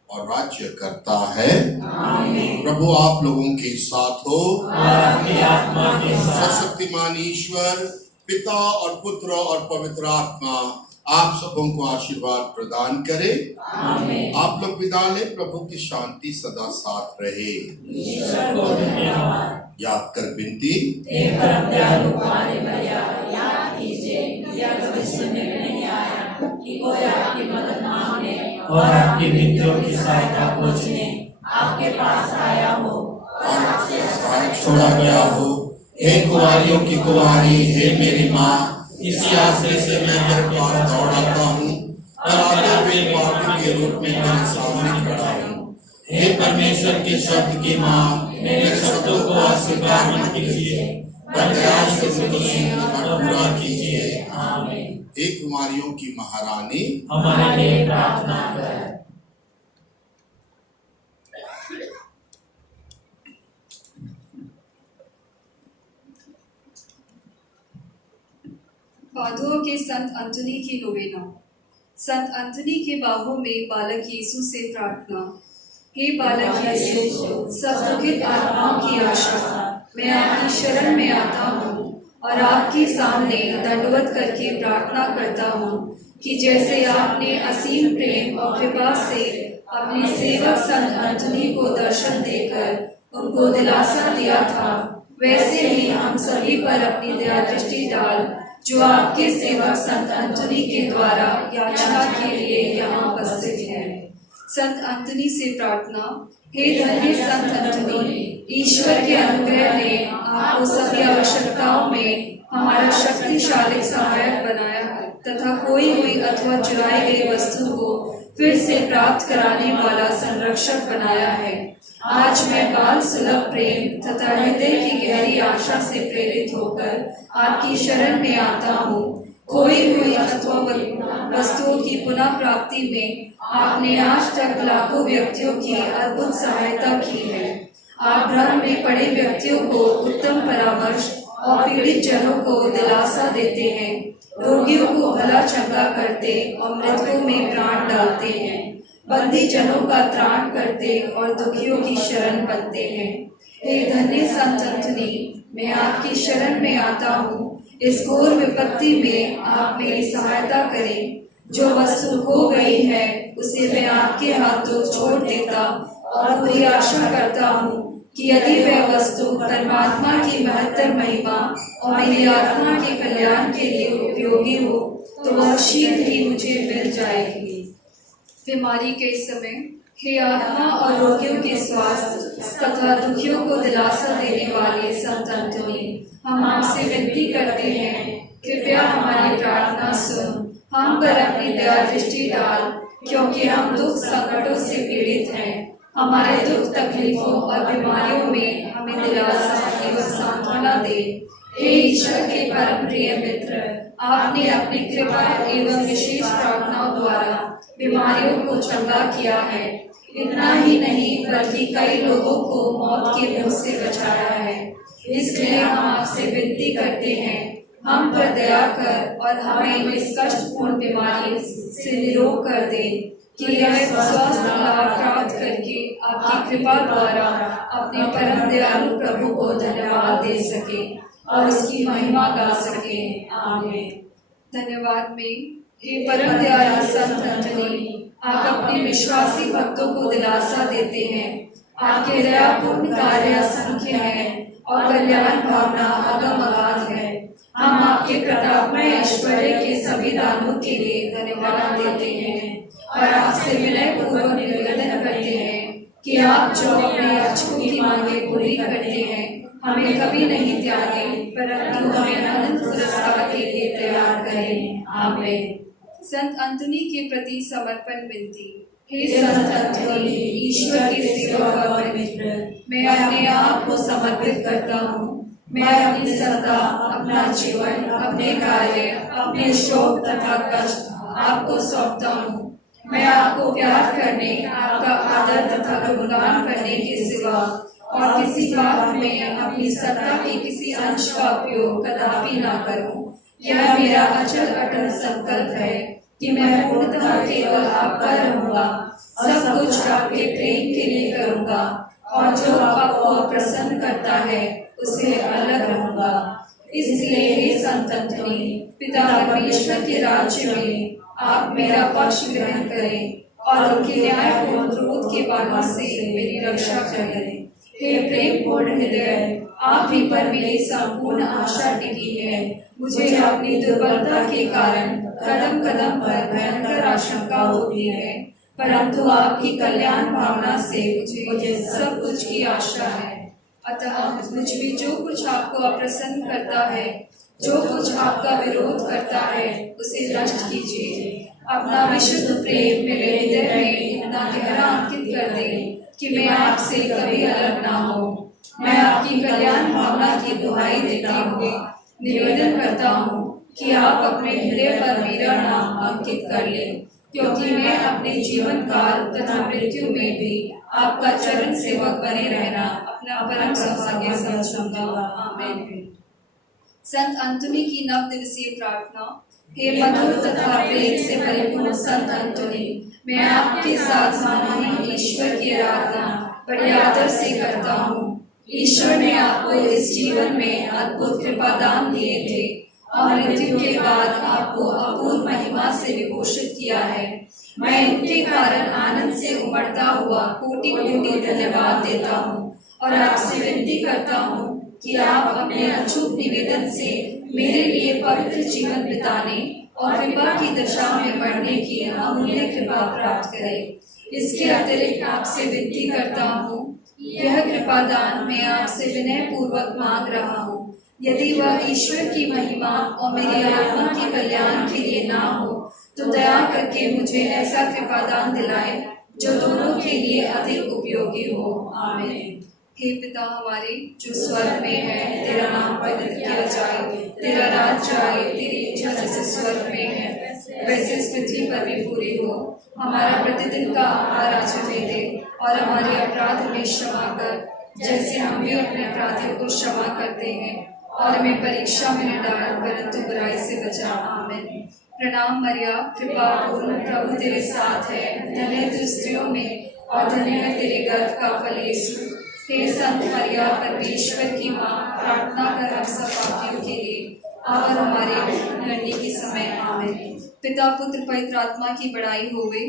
और राज्य करता है। आमीन। प्रभु आप लोगों के साथ हो और अपनी आत्मा के साथ। सर्वशक्तिमान ईश्वर पिता और पुत्र और पवित्र आत्मा आप सबों को आशीर्वाद प्रदान करे। आमीन। आप लोग विदा लें। प्रभु की शांति सदा साथ रहे। ईश्वर को धन्यवाद। याद कर विनती। हे परम दयालु कुमारी मरिया, याद कीजिए यह कभी सुनने में नहीं आया कि कोई आपकी मदद मांगने और आपकी विनतियों की सहायता खोजने आपके पास आया हो और आपसे सहायता छोड़ा गया हो। हे कुंवारियों की कुंवारी, हे मेरी माँ, इसी आश्रय से मैं तेरे पास दौड़ाता हूँ और आधे हुए पापी के रूप में मेरे सामने खड़ा हूँ। हे परमेश्वर के शब्द की माँ, मेरे शब्दों को अस्वीकार मत कीजिए, पर दया से मुझे और पूरा कीजिए। आमीन। हे कुमारियों की महारानी, हमारे लिए प्रार्थना कर। पादुओं के संत अंतोनी की नोवेना। संत अंतोनी के बाहों में बालक यीशु से प्रार्थना। हे बालक यीशु, सब दुखित आत्माओं की आशा, मैं आपकी शरण में आता हूँ और आपके सामने दंडवत करके प्रार्थना करता हूँ कि जैसे आपने असीम प्रेम और कृपा से अपने सेवक संत अंतोनी को दर्शन देकर उनको दिलासा दिया था, वैसे ही हम सभी पर अपनी दया दृष्टि डाल, जो आपके सेवक संत अंतोनी के द्वारा याचना के लिए यहाँ उपस्थित है। संत अंतनी से प्रार्थना। हे धन्य संत अंतनी, ईश्वर के अनुग्रह ने आपको सभी आवश्यकताओं में हमारा शक्तिशाली सहायक बनाया है तथा खोई हुई अथवा चुराई गई वस्तु को फिर से प्राप्त कराने वाला संरक्षक बनाया है। आज मैं बाल सुलभ प्रेम तथा हृदय की गहरी आशा से प्रेरित होकर आपकी शरण में आता हूँ। खोई हुई अथवा वस्तुओं की पुनः प्राप्ति में आपने आज तक लाखों व्यक्तियों की अद्भुत सहायता की है। आप भ्रम में पड़े व्यक्तियों को उत्तम परामर्श और पीड़ित जनों को दिलासा देते हैं, रोगियों को भला चंगा करते और मृतकों में प्राण डालते हैं, बंदी जनों का त्राण करते और दुखियों की शरण बनते हैं। हे धन्य संत अंतनी, मैं आपकी शरण में आता हूँ। इस घोर विपत्ति में आप मेरी सहायता करें। जो वस्तु खो गई है उसे मैं आपके हाथों छोड़ देता और पूरी आशा करता हूँ कि यदि वह वस्तु परमात्मा की महत्तर महिमा और मेरी आत्मा के कल्याण के लिए उपयोगी हो तो वह शीघ्र ही मुझे मिल जाएगी। बीमारी के समय हे आत्मा और रोगियों के स्वास्थ्य तथा दुखियों को दिलासा देने वाले संत अंतनी, हम आपसे विनती करते हैं, कृपया हमारी प्रार्थना सुन, हम पर अपनी दया दृष्टि डाल, क्योंकि हम दुख संकटों से पीड़ित हैं। हमारे दुख तकलीफों और बीमारियों में हमें दिलासा एवं सांत्वना दे। हे ईश्वर के परम प्रिय मित्र, आपने अपनी कृपा एवं विशेष प्रार्थनाओं द्वारा बीमारियों को चंगा किया है। इतना ही नहीं बल्कि कई लोगों को मौत के मुंह से बचाया है। इसलिए हम आपसे विनती करते हैं, हम पर दया कर और हमें इस कष्टपूर्ण बीमारी से निरोग कर दे कि यह स्वास्थ्य लाभ प्राप्त करके आपकी कृपा द्वारा अपने परम दयालु प्रभु को धन्यवाद दे सके और उसकी महिमा गा सके। आमीन। धन्यवाद में हे परम दयालु संत अंतनी, आप अपने विश्वासी भक्तों को दिलासा देते हैं। आपके दयापूर्ण कार्य असंख्य हैं और कल्याण भावना अगम अगाध है। हम आपके प्रतापमय ऐश्वर्य के सभी दानों के लिए धन्यवाद देते हैं और आपसे विनय पूर्वक निवेदन करते हैं कि आप जो अपने याचकों की मांगे पूरी करते हैं, हमें कभी नहीं त्यागे, परंतु हमें अनंत पुरस्कार के लिए तैयार करें। आमीन। संत अंतनी के प्रति समर्पण विनती। हे संत अंतनी, ईश्वर के सेवक और मित्र, मैं अपने आप को समर्पित करता हूँ। मैं अपनी सत्ता, अपना जीवन, अपने कार्य, अपने शोक तथा कष्ट आपको सौंपता हूँ। मैं आपको प्यार करने, आपका आदर तथा गुणगान करने के सिवा और किसी बात में अपनी सत्ता के किसी अंश का उपयोग कदापि न करूं। यह मेरा अचल अटल संकल्प है कि मैं पूर्णतः केवल आपका रहूंगा, सब कुछ आपके प्रेम के लिए करूंगा और जो आपको प्रसन्न करता है उससे अलग रहूंगा। इसलिए हे संत अंतनी, पिता परमेश्वर के राज्य में आप मेरा पक्ष ग्रहण करें और उनके न्यायपूर्ण क्रोध के बाणों से मेरी रक्षा करें। हे प्रेमपूर्ण हृदय, आप ही पर मेरी संपूर्ण आशा टिकी है। मुझे अपनी दुर्बलता के कारण कदम कदम पर भयंकर आशंका होती है, परंतु आपकी कल्याण भावना से मुझे सब कुछ की आशा है। अतः मुझ में जो कुछ आपको अप्रसन्न करता है, जो कुछ आपका विरोध करता है, उसे नष्ट कीजिए। अपना विशुद्ध प्रेम मेरे हृदय में इतना गहरा अंकित कर दे कि मैं आपसे कभी अलग ना हो। मैं आपकी कल्याण भावना की दुहाई देते हुए निवेदन करता हूँ कि आप अपने हृदय पर मेरा नाम अंकित कर लें, क्योंकि मैं अपने जीवन काल तथा मृत्यु में भी आपका चरण सेवक बने रहना अपना परम सौभाग्य समझूंगा। आमीन। संत अंतनी की नव दिवसीय प्रार्थना। हे मधुर तथा प्रेम से परिपूर्ण संत अंतनी, मैं आपके साथ महान ईश्वर की आराधना बड़े आदर से करता हूँ। ईश्वर ने आपको इस जीवन में अद्भुत कृपा दान दिए थे और मृत्यु के बाद आपको अपूर्व महिमा से विभूषित किया है। मैं इनके कारण आनंद से उमड़ता हुआ कोटि कोटि धन्यवाद देता हूँ और आपसे विनती करता हूँ कि आप अपने अछूत निवेदन से मेरे लिए पवित्र जीवन बिताने और कृपा की दशा में बढ़ने की अमूल्य कृपा प्राप्त करें। इसके अतिरिक्त आपसे विनती करता हूँ, यह कृपादान मैं आपसे विनय पूर्वक मांग रहा हूँ। यदि वह ईश्वर की महिमा और मेरी आत्मा के कल्याण के लिए ना हो, तो दया करके मुझे ऐसा कृपादान दिलाए जो दोनों के लिए अधिक उपयोगी हो। आमीन। हे पिता हमारे जो स्वर्ग में है, तेरा नाम पवित्र किया जाए, तेरा राज्य आए, तेरी इच्छा जैसे स्वर्ग में है वैसे इस पृथ्वी पर भी पूरी हो। हमारा प्रतिदिन का आहार आज हमें दे, और हमारे अपराध हमें क्षमा कर, जैसे हम भी अपने अपराधियों को क्षमा करते हैं, और हमें परीक्षा में न डाल, परंतु बुराई से बचा। आमीन। प्रणाम मरिया, कृपा पूर्ण, प्रभु तेरे साथ है, धन्य है तू स्त्रियों में, और धन्य है तेरे गर्भ का फल यीशु। हे संत मरिया, परमेश्वर की माँ, प्रार्थना कर हम सब पापियों के लिए, अब और हमारे मरने के समय। आमीन। पिता पुत्र पवित्र आत्मा की बड़ाई होवे।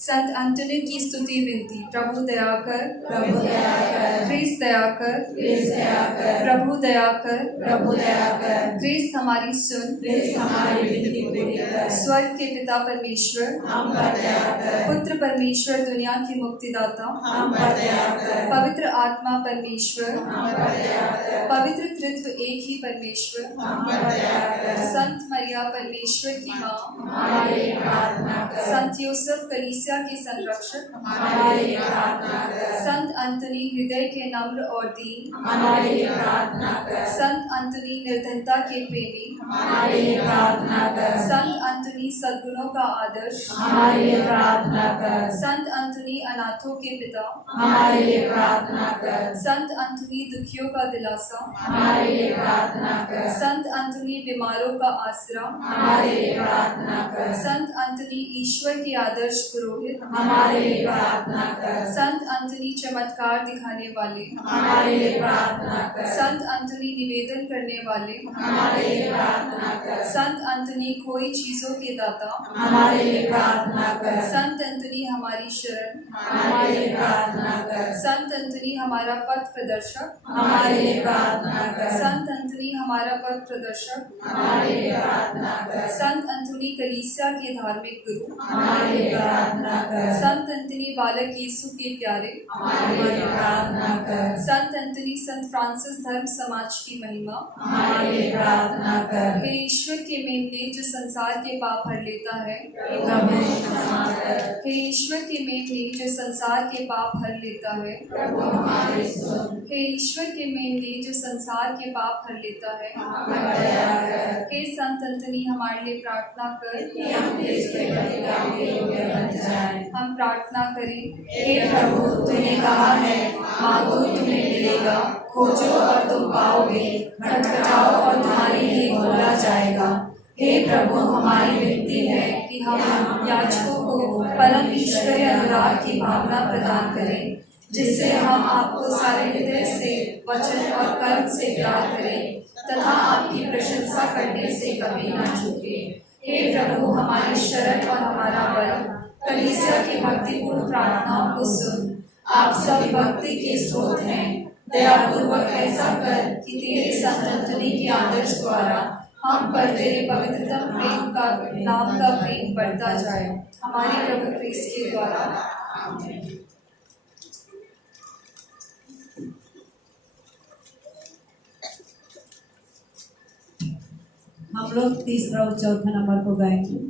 संत अंतोनी की स्तुति विनती। प्रभु दया कर, प्रभु दया कर, क्रिस्त दया कर, क्रिस्त दया कर, प्रभु दया कर, प्रभु दया कर, क्रिस्त हमारी सुन, क्रिस्त हमारी विनती पूरी कर। स्वर्ग के पिता परमेश्वर, हम पर दया कर, पुत्र परमेश्वर दुनिया की मुक्तिदाता, हम पर दया कर, पवित्र आत्मा परमेश्वर, हम पर दया कर, पवित्र त्रित्व एक ही परमेश्वर, हम पर दया कर, संत मरिया परमेश्वर की माँ, हमारे लिए प्रार्थना कर, संत यूसुफ कलीसिया के संरक्षक, हमारे लिए प्रार्थना कर, संत अंतनी हृदय के नम्र और दीन, हमारे लिए प्रार्थना कर, संत अंतनी निर्धनता के प्रेमी, हमारे लिए प्रार्थना कर, संत अंतनी सद्गुणों का आदर्श, हमारे लिए प्रार्थना कर, संत अंतनी अनाथों के पिता, हमारे लिए प्रार्थना कर, संत अंतनी दुखियों का दिलासा, हमारे लिए प्रार्थना कर, संत अंतनी बीमारों का आसरा, हमारे लिए प्रार्थना कर, संत अंतनी ईश्वर के आदर्श पुरोहित, हमारे लिए प्रार्थना कर, संत अंतनी चमत्कार दिखाने वाले, हमारे लिए प्रार्थना कर, संत अंतनी निवेदन करने वाले, हमारे लिए प्रार्थना कर, संत अंतनी खोई चीजों के दाता, हमारे लिए प्रार्थना कर, संत अंतनी हमारी शरण, हमारे लिए प्रार्थना कर, संत अंतनी हमारा पथ प्रदर्शक, हमारे लिए प्रार्थना कर, संत अंतनी हमारा पथ प्रदर्शक, हमारे लिए प्रार्थना कर, संत अंतनी कलीसिया के धार्मिक गुरु, हमारे लिए प्रार्थना कर, संत अंतनी बालक यीशु के प्यारे, हमारे लिए प्रार्थना कर, संत अंतनी संत फ्रांसिस धर्म समाज की महिमा, हमारे लिए प्रार्थना कर, हे ईश्वर के मेमने जो संसार के पाप हर लेता है, प्रभु क्षमा कर, हे ईश्वर के मेमने जो संसार के पाप हर लेता है, प्रभु हमारी सुन, हे ईश्वर के मेमने जो संसार के पाप हर लेता है, हम पर दया कर, हे संत अंतनी हमारे लिए प्रार्थना कर। कि हम इसके बलिदान के योग्य बन जाएं। हम प्रार्थना करें। हे प्रभु, तूने कहा है, मांगो तुम्हें मिलेगा, खोजो और तुम पाओगे, खटखटाओ और तुम्हारे लिए खोला जाएगा। हे प्रभु, हमारी विनती है कि हम याचकों को परम ईश्वरीय अनुराग की भावना प्रदान करें, जिससे हम आपको सारे हृदय से, वचन और कर्म से प्यार करें तथा आपकी प्रशंसा करने से कभी न चूके। हे प्रभु, हमारी शरण और हमारा बल, कलीसिया की भक्तिपूर्ण प्रार्थनाओं को सुन। आप सब भक्ति के स्रोत हैं। दयापूर्वक ऐसा कर कि तेरे संत अंतनी के आदर्श द्वारा हम पर तेरे पवित्रतम प्रेम का नाम का प्रेम बढ़ता जाए, हमारे प्रभु क्रिस्त के द्वारा। आमीन। हम लोग तीसरा और चौथा नंबर को गाएंगे।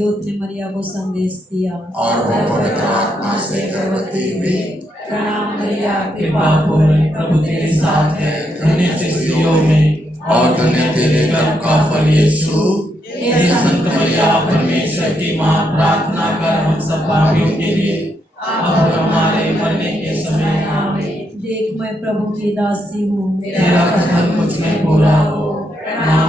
दूत ने मरिया को संदेश दिया और वह पवित्र आत्मा से गर्भवती हुई। प्रणाम मरिया, कृपा पूर्ण प्रभु तेरे साथ है, धन्य तू स्त्रियों में और धन्य तेरे गर्भ का फल यीशु। हे संत मरिया परमेश्वर की माँ, प्रार्थना कर हम सब पापियों के लिए अब और हमारे मरने के समय आमीन। देख मैं प्रभु की दासी हूँ, तेरा कथन मुझ में पूरा हो। प्रणाम